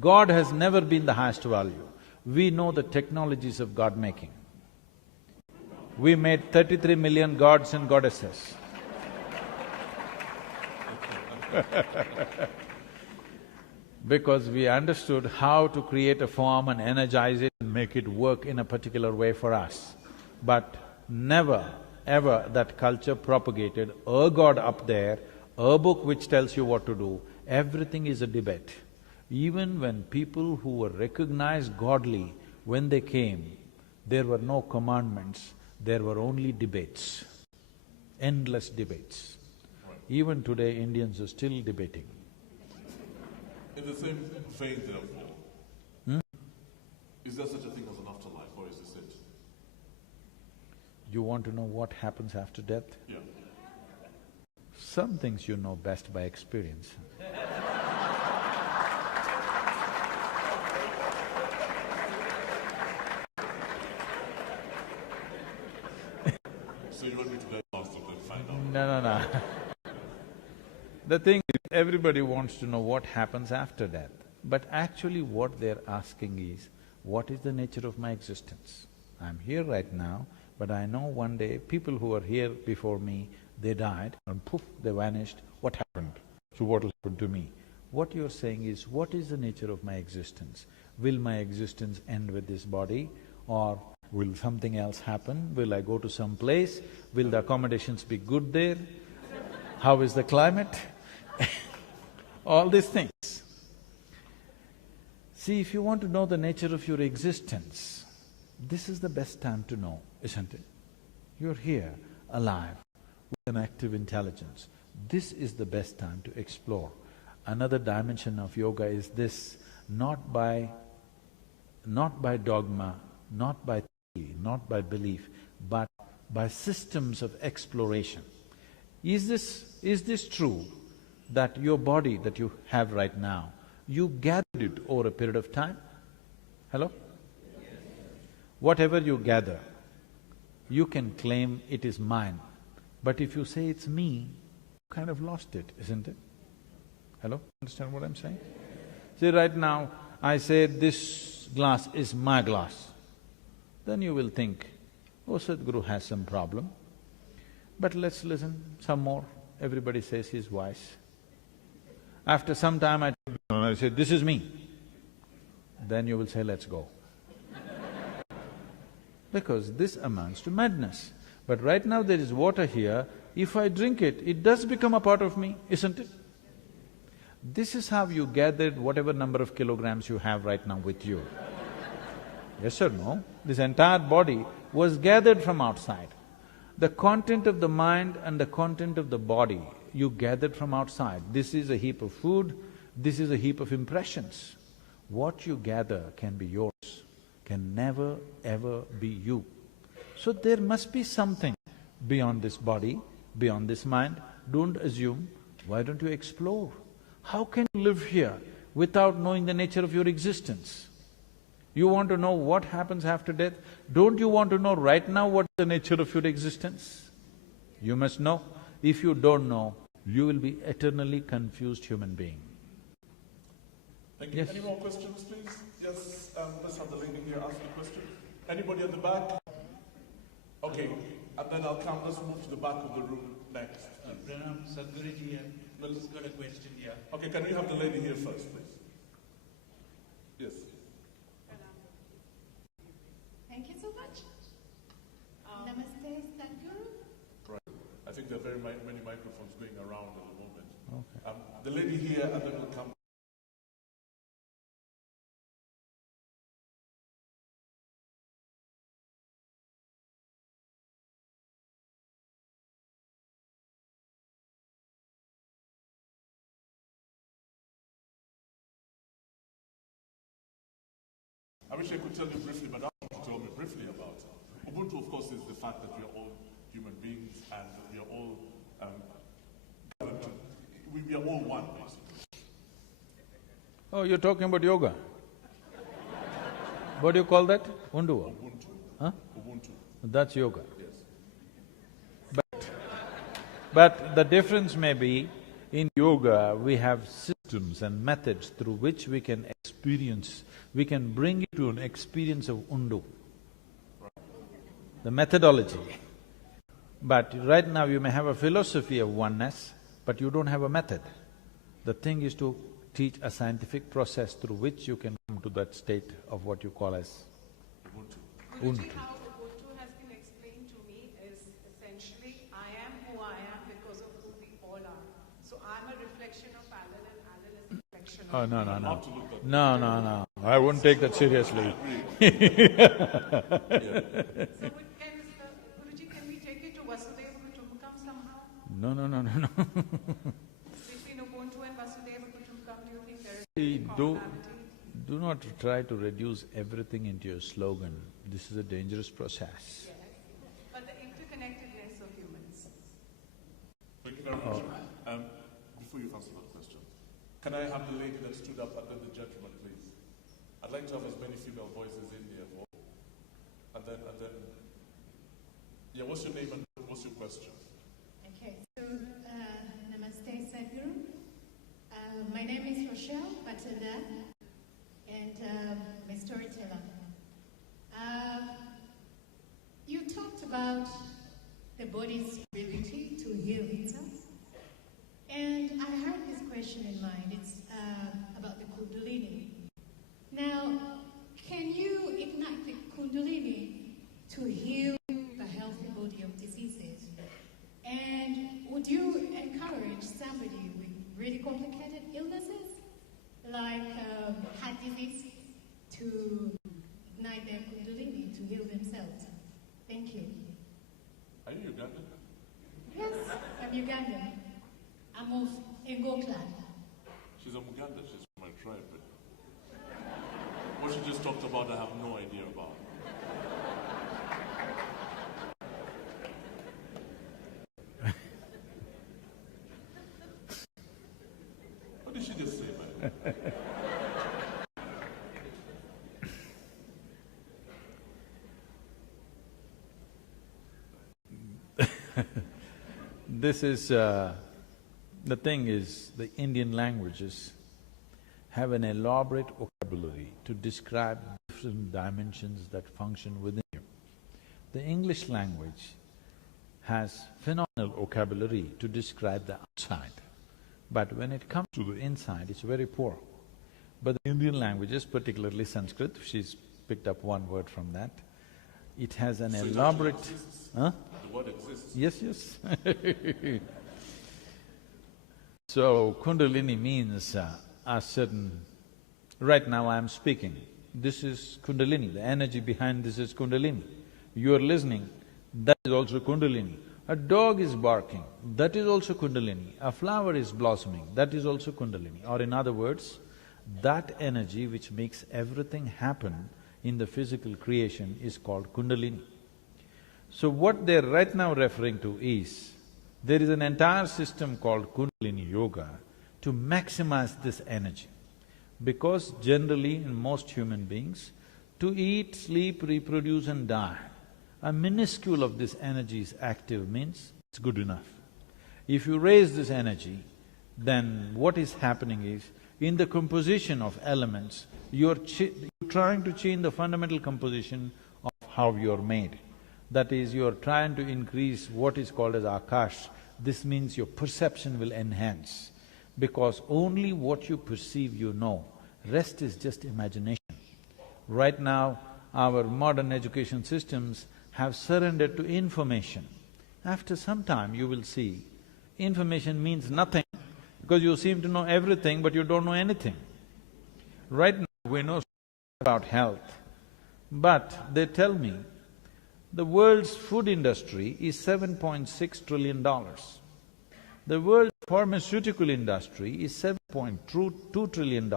God has never been the highest value. We know the technologies of God-making. We made 33 million gods and goddesses. Because we understood how to create a form and energize it and make it work in a particular way for us. But never, ever that culture propagated a god up there, a book which tells you what to do. Everything is a debate. Even when people who were recognized godly, when they came, there were no commandments, there were only debates, endless debates. Even today, Indians are still debating. In the same vein, therefore, is there such a thing as an afterlife, or is this it? You want to know what happens after death? Yeah. Some things you know best by experience. So you want me to go faster and find out? No. The thing is, everybody wants to know what happens after death. But actually what they're asking is, what is the nature of my existence? I'm here right now, but I know one day people who were here before me, they died and poof, they vanished. What happened? So what will happen to me? What you're saying is, what is the nature of my existence? Will my existence end with this body, or will something else happen? Will I go to some place? Will the accommodations be good there? How is the climate? All these things. See, if you want to know the nature of your existence, this is the best time to know, isn't it? You're here, alive, with an active intelligence. This is the best time to explore. Another dimension of yoga is this, not by dogma, not by theory, not by belief, but by systems of exploration. Is this true that your body that you have right now, you gathered it over a period of time? Hello? Whatever you gather, you can claim it is mine. But if you say it's me, you kind of lost it, isn't it? Hello? Understand what I'm saying? See, right now, I say this glass is my glass. Then you will think, oh, Sadhguru has some problem. But let's listen some more. Everybody says he's wise. After some time I say, this is me. Then you will say, let's go. Because this amounts to madness. But right now there is water here, if I drink it, it does become a part of me, isn't it? This is how you gathered whatever number of kilograms you have right now with you. Yes or no? This entire body was gathered from outside. The content of the mind and the content of the body you gathered from outside. This is a heap of food, this is a heap of impressions. What you gather can be yours, can never ever be you. So there must be something beyond this body, beyond this mind. Don't assume. Why don't you explore? How can you live here without knowing the nature of your existence? You want to know what happens after death? Don't you want to know right now what's the nature of your existence? You must know. If you don't know, you will be eternally confused human being. Thank you. Yes. Any more questions, please? Yes, let's have the lady here ask a question. Anybody at the back? Okay, and then I'll come, let's move to the back of the room next. Pranam, Sadhguruji, I've just got a question here. Okay, can we have the lady here first, please? Yes. Thank you so much. Namaste, Sadhguru. Right. I think there are very many microphones going around at the moment. Okay. The lady here, and then we'll come. I wish I could tell you briefly, but I want you to tell me briefly about it. Ubuntu, of course, is the fact that we are all human beings and we are all we are all one, basically. Oh, you're talking about yoga? What do you call that? Undu? Ubuntu. Huh? Ubuntu. That's yoga. Yes. But the difference may be, in yoga, we have systems and methods through which we can experience, we can bring you to an experience of undu, the methodology. But right now you may have a philosophy of oneness, but you don't have a method. The thing is to teach a scientific process through which you can come to that state of what you call as Ubuntu. Guruji, how Ubuntu has been explained to me is essentially, I am who I am because of who we all are. So I'm a reflection of Alan and Alan is a reflection of… Oh, no, no, no. Not to look at No, I wouldn't take that seriously. So Guruji, can we take it to Vasudeva Kutumbakam somehow? No. Between Ubuntu and Vasudeva Kutumbakam, do you think there is See, any commonality? do not try to reduce everything into your slogan. This is a dangerous process. Yes, but the interconnectedness of humans. Thank you very much. Before you answer that question, can I have the lady that stood up and then the gentleman, please? I'd like to have as many female voices in here. And then, yeah, what's your name and what's your question? Okay, so Namaste, Sadhguru. My name is Rochelle Patanda, and I'm a storyteller. You talked about the body's ability to heal itself, and I heard this question in mind. It's about the Kundalini. Now, can you ignite the Kundalini to heal the healthy body of diseases? And would you encourage somebody with really complicated illnesses, like heart disease, to ignite their Kundalini to heal themselves? Thank you. Are you Ugandan? Yes, I'm Ugandan. I'm of Engo clan. She's a Muganda, she's from my tribe. But what she just talked about, I have no idea about. What did she just say, man? This is… the thing is, the Indian languages have an elaborate vocabulary to describe different dimensions that function within you. The English language has phenomenal vocabulary to describe the outside, but when it comes to the inside, it's very poor. But the Indian languages, particularly Sanskrit, she's picked up one word from that, it has an elaborate… Huh? The word exists. Yes. So, Kundalini means a certain… Right now I am speaking, this is Kundalini, the energy behind this is Kundalini. You are listening, that is also Kundalini. A dog is barking, that is also Kundalini. A flower is blossoming, that is also Kundalini. Or in other words, That energy which makes everything happen in the physical creation is called Kundalini. So what they're right now referring to is, there is an entire system called Kundalini Yoga to maximize this energy. Because generally in most human beings, to eat, sleep, reproduce and die, a minuscule of this energy is active means it's good enough. If you raise this energy, then what is happening is, in the composition of elements, you're trying to change the fundamental composition of how you're made. That is, you're trying to increase what is called as akash. This means your perception will enhance, because only what you perceive you know, rest is just imagination. Right now, our modern education systems have surrendered to information. After some time, you will see, information means nothing, because you seem to know everything but you don't know anything. Right now, we know about health, but they tell me the world's food industry is $7.6 trillion. The world's pharmaceutical industry is $7.2 trillion.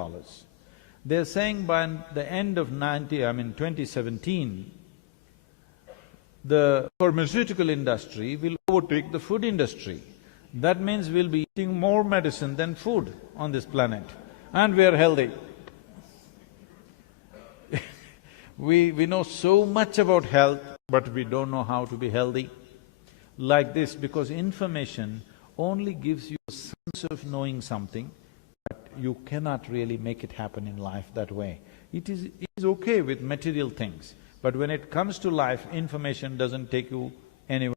They're saying by the end of 2017, the pharmaceutical industry will overtake the food industry. That means we'll be eating more medicine than food on this planet, and we are healthy. We know so much about health, but we don't know how to be healthy. Like this, because information only gives you a sense of knowing something, but you cannot really make it happen in life that way. It is okay with material things, but when it comes to life, information doesn't take you anywhere.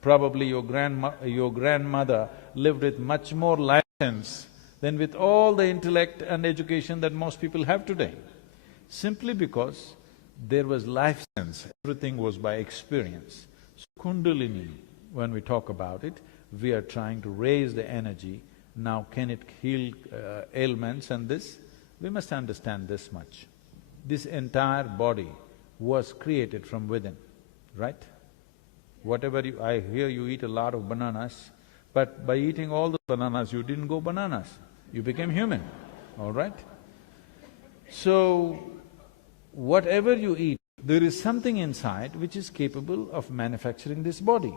Probably your grandmother lived with much more life sense than with all the intellect and education that most people have today. Simply because there was life sense, everything was by experience. So Kundalini, when we talk about it, we are trying to raise the energy. Now can it heal ailments and this? We must understand this much. This entire body was created from within, right? Whatever I hear you eat a lot of bananas, but by eating all the bananas, you didn't go bananas, you became human, all right? So, whatever you eat, there is something inside which is capable of manufacturing this body.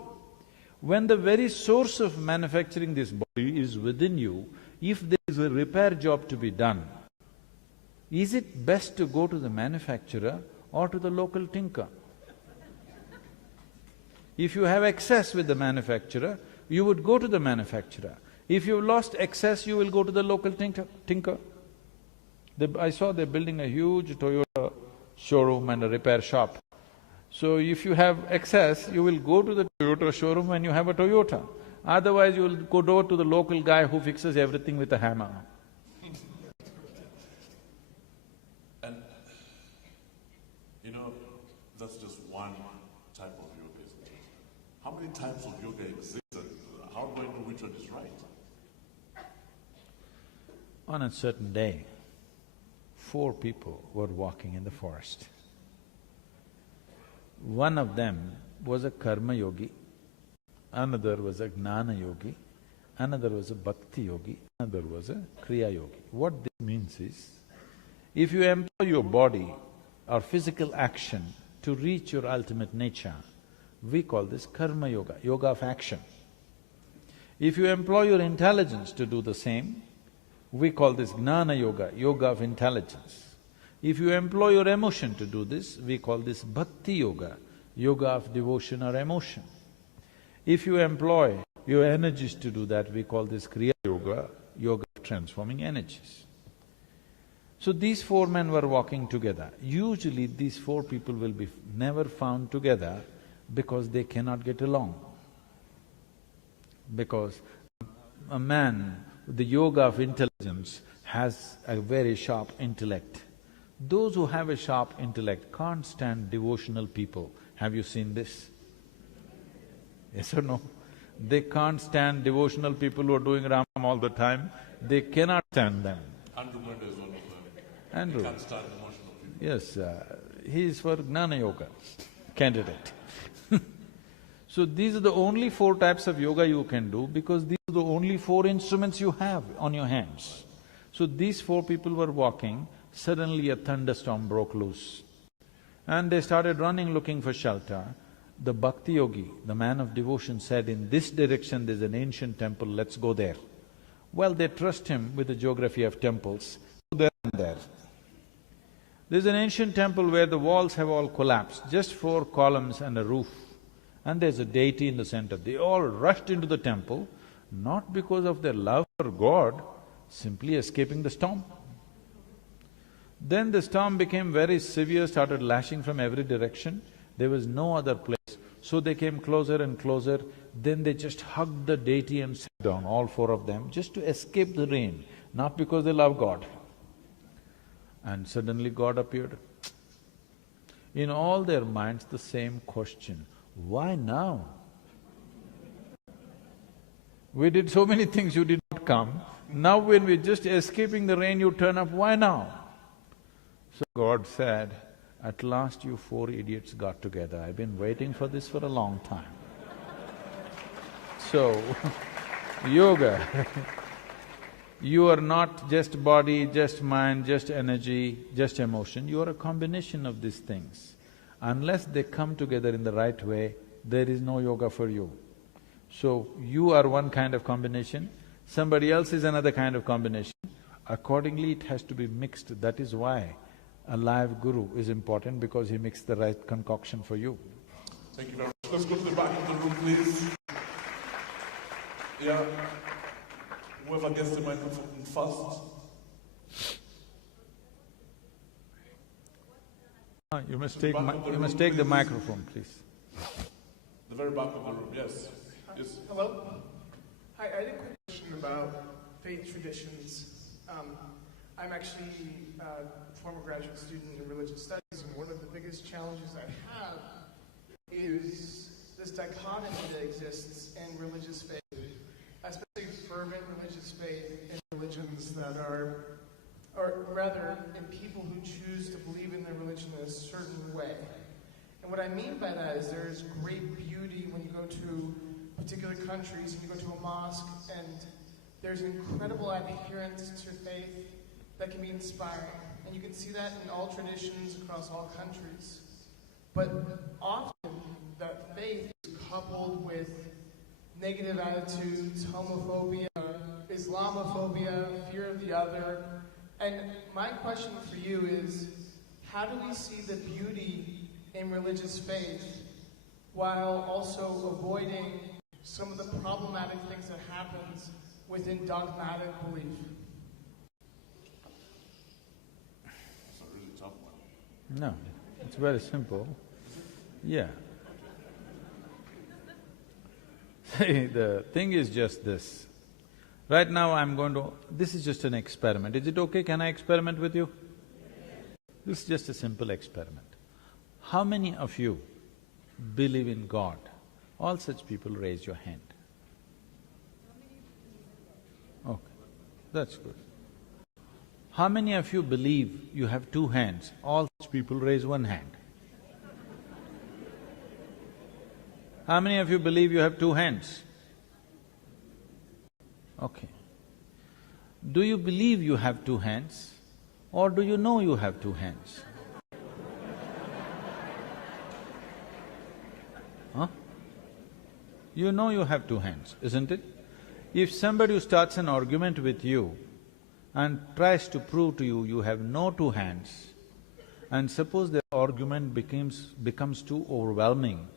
When the very source of manufacturing this body is within you, if there is a repair job to be done, is it best to go to the manufacturer or to the local tinker? If you have excess with the manufacturer, you would go to the manufacturer. If you've lost excess, you will go to the local tinker. I saw they're building a huge Toyota showroom and a repair shop. So if you have excess, you will go to the Toyota showroom when you have a Toyota. Otherwise, you will go to the local guy who fixes everything with a hammer. And, you know, that's just one type of yoga, isn't it? How many types of yoga exist, and how do I know which one is right? On a certain day, 4 people were walking in the forest. One of them was a karma yogi, another was a gnana yogi, another was a bhakti yogi, another was a kriya yogi. What this means is, if you employ your body or physical action to reach your ultimate nature, we call this karma yoga, yoga of action. If you employ your intelligence to do the same, we call this gnana yoga, yoga of intelligence. If you employ your emotion to do this, we call this bhakti yoga, yoga of devotion or emotion. If you employ your energies to do that, we call this kriya yoga, yoga of transforming energies. So these 4 men were walking together. Usually these 4 people will be never found together because they cannot get along. Because a man with the yoga of intelligence has a very sharp intellect. Those who have a sharp intellect can't stand devotional people. Have you seen this? Yes or no? They can't stand devotional people who are doing Ram all the time. They cannot stand them. Andrew Munda is one of them. Andrew. He can't stand emotional people. Yes, he is for Gnana Yoga candidate. So these are the only 4 types of yoga you can do, because these are the only 4 instruments you have on your hands. So these four people were walking, suddenly a thunderstorm broke loose. And they started running looking for shelter. The bhakti yogi, the man of devotion, said, in this direction there's an ancient temple, let's go there. Well, they trust him with the geography of temples, so they ran there. There's an ancient temple where the walls have all collapsed, just 4 columns and a roof, and there's a deity in the center. They all rushed into the temple, not because of their love for God, simply escaping the storm. Then the storm became very severe, started lashing from every direction. There was no other place. So they came closer and closer. Then they just hugged the deity and sat down, all 4 of them, just to escape the rain, not because they love God. And suddenly God appeared. In all their minds, the same question, why now? We did so many things, you did not come. Now when we're just escaping the rain, you turn up, why now? So God said, at last you 4 idiots got together. I've been waiting for this for a long time. So, yoga, you are not just body, just mind, just energy, just emotion, you are a combination of these things. Unless they come together in the right way, there is no yoga for you. So, you are one kind of combination, somebody else is another kind of combination. Accordingly, it has to be mixed. That is why a live guru is important, because he mixed the right concoction for you. Thank you very much. Let's go to the back of the room, please. Yeah. Whoever gets the microphone first. You must take the microphone, please. The very back of the room, yes. Yes. Hello? Hi, I had a quick question about faith traditions. I'm actually a former graduate student in religious studies, and one of the biggest challenges I have is this dichotomy that exists in religious faith, especially fervent religious faith in religions that are, or rather in people who choose to believe in their religion in a certain way. And what I mean by that is there is great beauty when you go to particular countries and you go to a mosque, and there's incredible adherence to faith that can be inspiring. And you can see that in all traditions across all countries. But often that faith is coupled with negative attitudes, homophobia, Islamophobia, fear of the other. And my question for you is, how do we see the beauty in religious faith while also avoiding some of the problematic things that happens within dogmatic belief? That's a really tough one. No, it's very simple. Yeah. See, the thing is just this. Right now I'm going to… this is just an experiment. Is it okay? Can I experiment with you? This is just a simple experiment. How many of you believe in God? All such people raise your hand. Okay, that's good. How many of you believe you have 2 hands? All such people raise 1 hand. How many of you believe you have 2 hands? Okay. Do you believe you have 2 hands, or do you know you have 2 hands? Huh? You know you have 2 hands, isn't it? If somebody starts an argument with you and tries to prove to you you have no 2 hands, and suppose the argument becomes too overwhelming,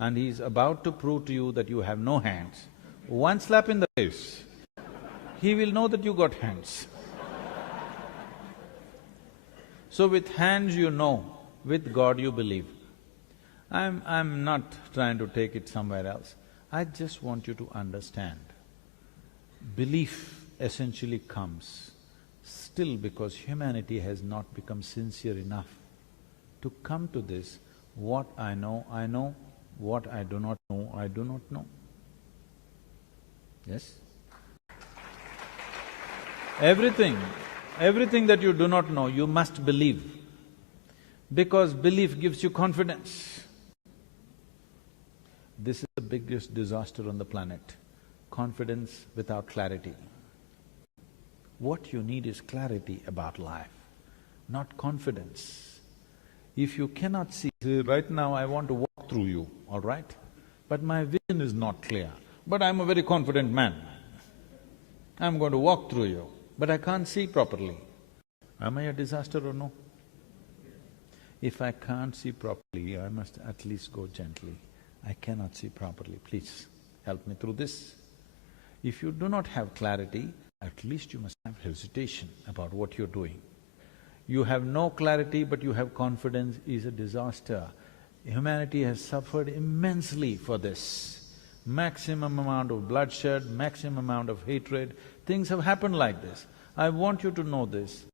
and he's about to prove to you that you have no hands, one slap in the face, he will know that you got hands. So with hands you know, with God you believe. I'm not trying to take it somewhere else. I just want you to understand, belief essentially comes still because humanity has not become sincere enough to come to this, what I know, what I do not know, I do not know. Yes? Everything that you do not know, you must believe, because belief gives you confidence. This is the biggest disaster on the planet, confidence without clarity. What you need is clarity about life, not confidence. If you cannot see, right now I want to walk through you, all right? But my vision is not clear. But I'm a very confident man. I'm going to walk through you, but I can't see properly. Am I a disaster or no? If I can't see properly, I must at least go gently. I cannot see properly, please help me through this. If you do not have clarity, at least you must have hesitation about what you're doing. You have no clarity but you have confidence is a disaster. Humanity has suffered immensely for this. Maximum amount of bloodshed, maximum amount of hatred, things have happened like this. I want you to know this.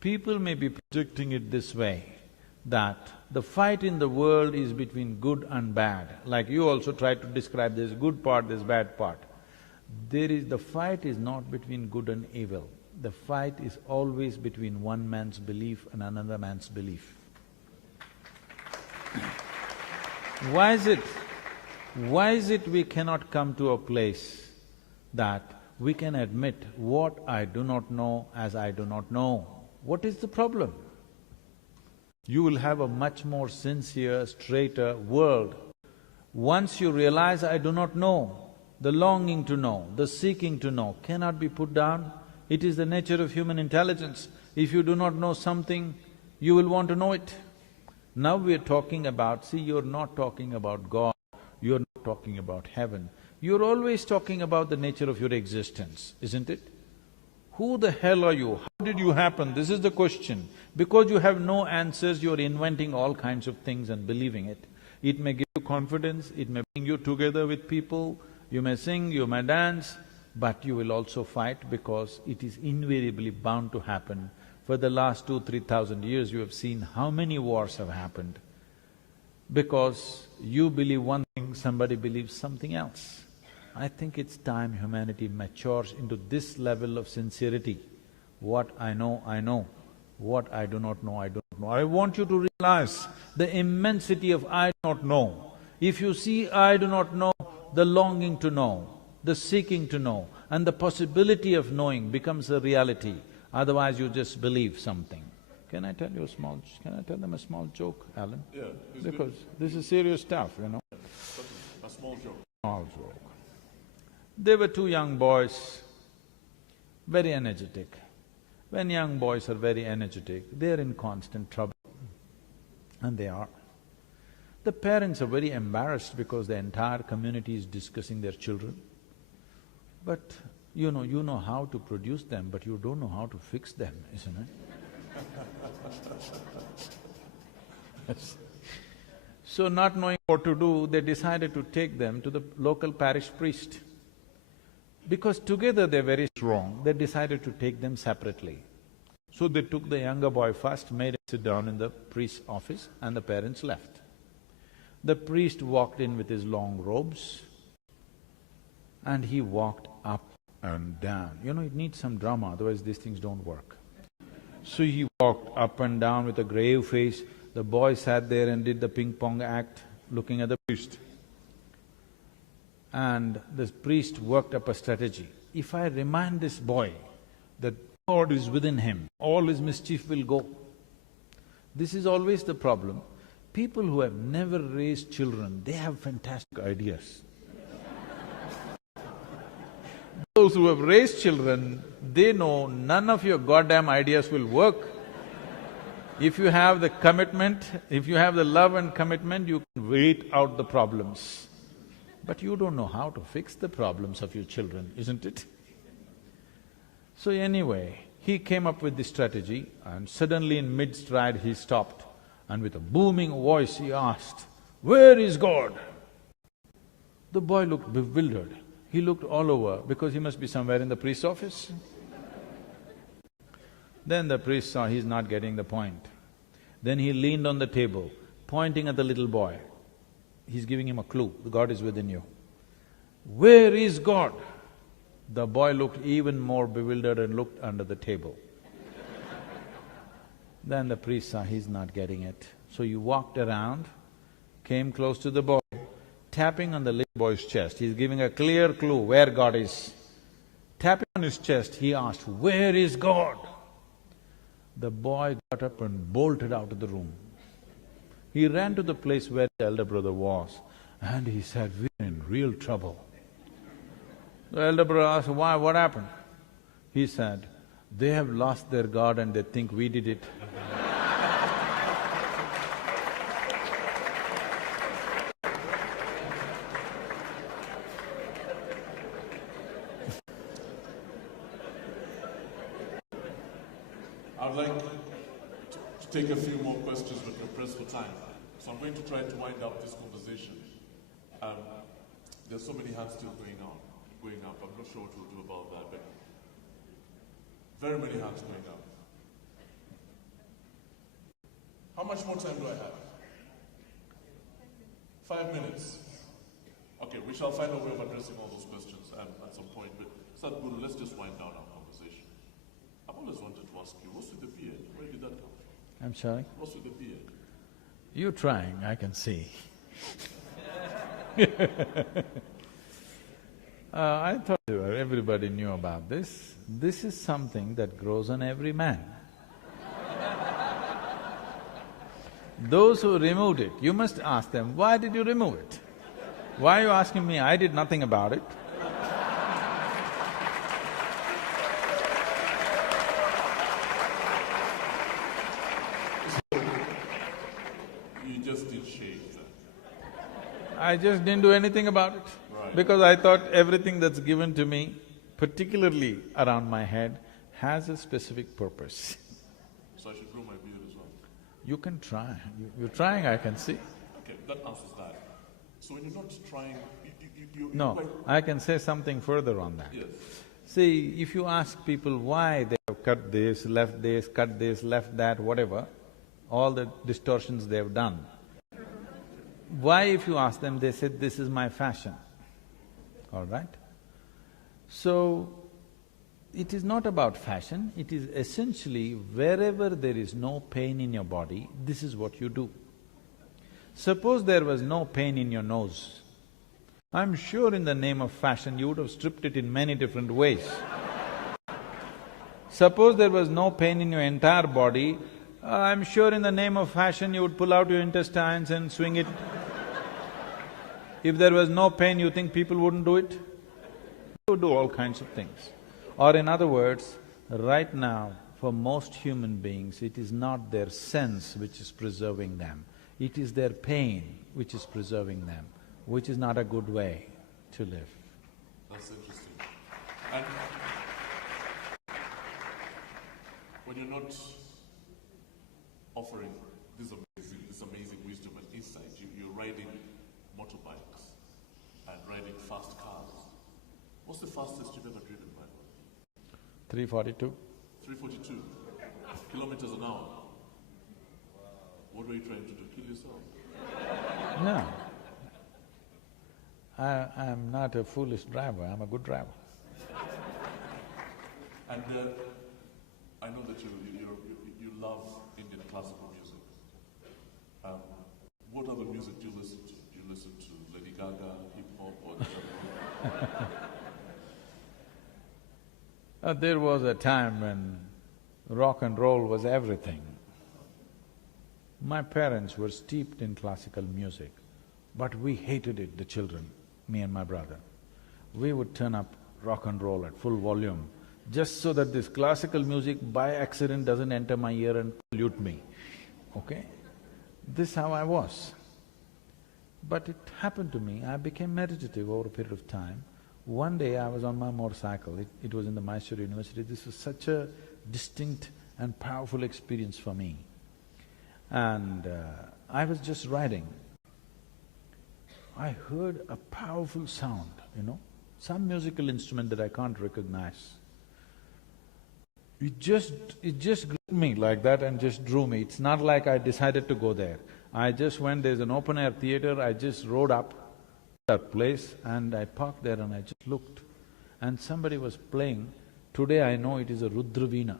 People may be projecting it this way, that the fight in the world is between good and bad. Like you also tried to describe this good part, this bad part. The fight is not between good and evil. The fight is always between one man's belief and another man's belief. Why is it? Why is it we cannot come to a place that we can admit what I do not know as I do not know? What is the problem? You will have a much more sincere, straighter world. Once you realize I do not know, the longing to know, the seeking to know cannot be put down. It is the nature of human intelligence. If you do not know something, you will want to know it. Now we're talking about… see, you're not talking about God, you're not talking about heaven. You're always talking about the nature of your existence, isn't it? Who the hell are you? How did you happen? This is the question. Because you have no answers, you're inventing all kinds of things and believing it. It may give you confidence, it may bring you together with people, you may sing, you may dance, but you will also fight because it is invariably bound to happen. For the last 2,000–3,000 years, you have seen how many wars have happened. Because you believe one thing, somebody believes something else. I think it's time humanity matures into this level of sincerity. What I know, I know. What I do not know, I do not know. I want you to realize the immensity of I do not know. If you see I do not know, the longing to know, the seeking to know, and the possibility of knowing becomes a reality. Otherwise you just believe something. Can I tell them a small joke, Alan? Yeah. Because this is serious stuff, you know. A small joke. Small joke. There were two young boys, very energetic. When young boys are very energetic, they're in constant trouble. And they are. The parents are very embarrassed because the entire community is discussing their children. But you know how to produce them, but you don't know how to fix them, isn't it? So not knowing what to do, they decided to take them to the local parish priest. Because together they're very strong, they decided to take them separately. So they took the younger boy first, made him sit down in the priest's office, and the parents left. The priest walked in with his long robes, and he walked up and down. You know, it needs some drama, otherwise these things don't work. So he walked up and down with a grave face. The boy sat there and did the ping-pong act, looking at the priest. And the priest worked up a strategy. If I remind this boy that God is within him, all his mischief will go. This is always the problem. People who have never raised children, they have fantastic ideas. Those who have raised children, they know none of your goddamn ideas will work. If you have the commitment, if you have the love and commitment, you can wait out the problems. But you don't know how to fix the problems of your children, isn't it? So anyway, he came up with this strategy, and suddenly in mid-stride he stopped, and with a booming voice he asked, "Where is God?" The boy looked bewildered. He looked all over because he must be somewhere in the priest's office. Then the priest saw he's not getting the point. Then he leaned on the table, pointing at the little boy. He's giving him a clue, God is within you. "Where is God?" The boy looked even more bewildered and looked under the table. Then the priest saw he's not getting it. So he walked around, came close to the boy, tapping on the little boy's chest. He's giving a clear clue where God is. Tapping on on his chest, he asked, "Where is God?" The boy got up and bolted out of the room. He ran to the place where the elder brother was and he said, "We're in real trouble." The elder brother asked, "Why? What happened?" He said, "They have lost their God and they think we did it." I'd like to take a few more questions, but we're pressed for time. So I'm going to try to wind up this conversation. There's so many hands still going up. I'm not sure what we'll do about that, but very many hands going up. How much more time do I have? 5 minutes. Okay, we shall find a way of addressing all those questions at some point, but Sadhguru, let's just wind down our conversation. I've always wanted to ask you, what's with the beard? Where did that come from? I'm sorry? What's with the beard? You're trying, I can see. I thought everybody knew about this. This is something that grows on every man. Those who removed it, you must ask them, why did you remove it? Why are you asking me? I did nothing about it. You just did shave that. I just didn't do anything about it. Right. Because I thought everything that's given to me, particularly around my head, has a specific purpose. So I should grow my beard as well? You can try. You're trying, I can see. Okay, that answers that. So when you're not trying, you're No, quite… I can say something further on that. Yes. See, if you ask people why they have cut this, left that, whatever, all the distortions they have done, why if you ask them, they said, "This is my fashion." All right? So, it is not about fashion, it is essentially wherever there is no pain in your body, this is what you do. Suppose there was no pain in your nose, I'm sure in the name of fashion you would have stripped it in many different ways. Suppose there was no pain in your entire body, I'm sure in the name of fashion you would pull out your intestines and swing it. If there was no pain, you think people wouldn't do it? They would do all kinds of things. Or in other words, right now, for most human beings, it is not their sense which is preserving them, it is their pain which is preserving them, which is not a good way to live. That's interesting. And when you're not offering this amazing wisdom and insight, you're riding motorbikes and riding fast cars. What's the fastest you've ever driven by? 342. 342 kilometers an hour. What were you trying to do? Kill yourself? No. I'm not a foolish driver, I'm a good driver. And I know that you love Indian classical music. What other music do you listen to? Do you listen to Lady Gaga, hip-hop, or… There was a time when rock and roll was everything. My parents were steeped in classical music, but we hated it, the children, me and my brother. We would turn up rock and roll at full volume, just so that this classical music by accident doesn't enter my ear and pollute me, okay? This is how I was. But it happened to me, I became meditative over a period of time. One day I was on my motorcycle, it was in the Mysore University, this was such a distinct and powerful experience for me. And I was just riding. I heard a powerful sound, some musical instrument that I can't recognize. It just gripped me like that and just drew me. It's not like I decided to go there. I just went, there's an open-air theater, I just rode up that place and I parked there and I just looked. And somebody was playing, today I know it is a Rudraveena.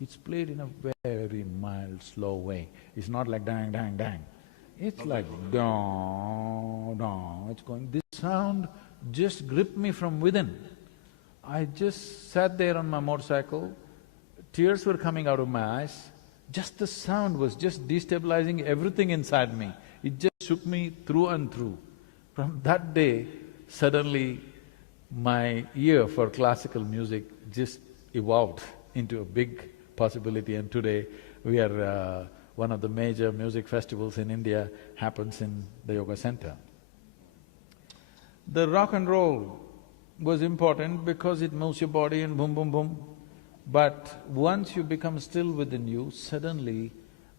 It's played in a very mild, slow way. It's not like dang, dang, dang. It's like dong, dong, it's going… This sound just gripped me from within. I just sat there on my motorcycle, tears were coming out of my eyes, just the sound was just destabilizing everything inside me. It just shook me through and through. From that day, suddenly my ear for classical music just evolved into a big possibility, and today we are one of the major music festivals in India happens in the yoga center. The rock and roll was important because it moves your body and boom, boom, boom. But once you become still within you, suddenly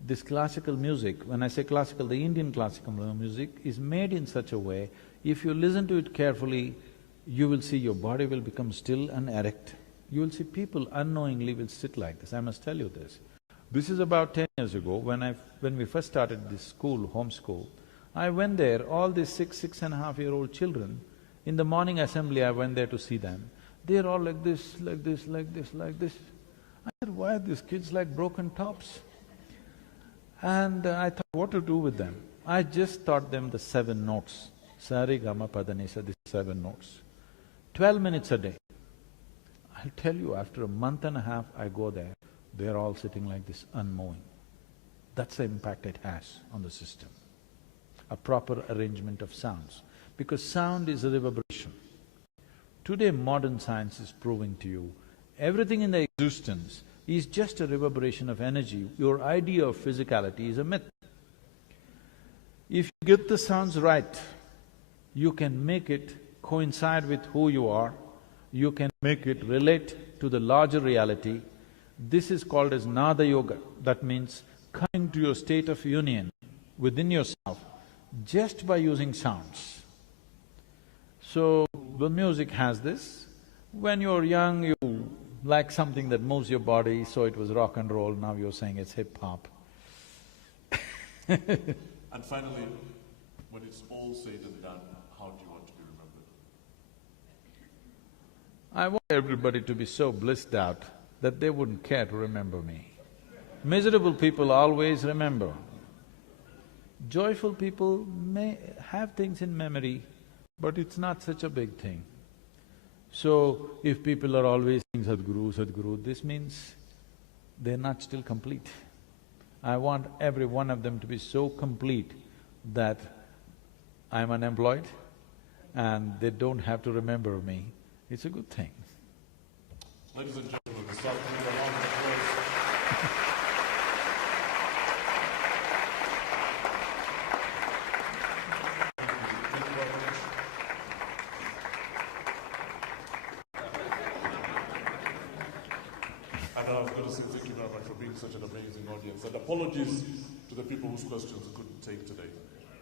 this classical music, when I say classical, the Indian classical music is made in such a way, if you listen to it carefully, you will see your body will become still and erect. You will see people unknowingly will sit like this, I must tell you this. This is about 10 years ago when we first started this school, homeschool. I went there, all these 6.5-year-old children, in the morning assembly I went there to see them. They're all like this, like this, like this, like this. I said, why are these kids like broken tops? And I thought what to do with them. I just taught them the 7 notes. Sari, Gama, Pada, Nisa, these 7 notes. 12 minutes a day. I'll tell you, after a month and a half I go there, they're all sitting like this, unmoving. That's the impact it has on the system. A proper arrangement of sounds, because sound is a reverberation. Today modern science is proving to you, everything in the existence is just a reverberation of energy. Your idea of physicality is a myth. If you get the sounds right, you can make it coincide with who you are, you can make it relate to the larger reality. This is called as Nada Yoga. That means coming to your state of union within yourself just by using sounds. So, the music has this. When you're young, you like something that moves your body, so it was rock and roll, now you're saying it's hip-hop. And finally, when it's all said and done, how do you want to be remembered? I want everybody to be so blissed out that they wouldn't care to remember me. Miserable people always remember. Joyful people may have things in memory, but it's not such a big thing. So, if people are always saying Sadhguru, Sadhguru, this means they're not still complete. I want every one of them to be so complete that I'm unemployed and they don't have to remember me. It's a good thing. Ladies and gentlemen, the Sadhguru, a round of applause. And I've got to say thank you very much for being such an amazing audience. And apologies to the people whose questions I couldn't take today.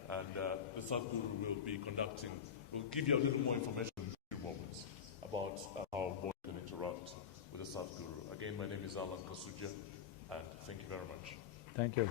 And the Sadhguru will be conducting, will give you a little more information in a few moments about how one can interact with the Sadhguru. Again, my name is Alankasuja, and thank you very much. Thank you.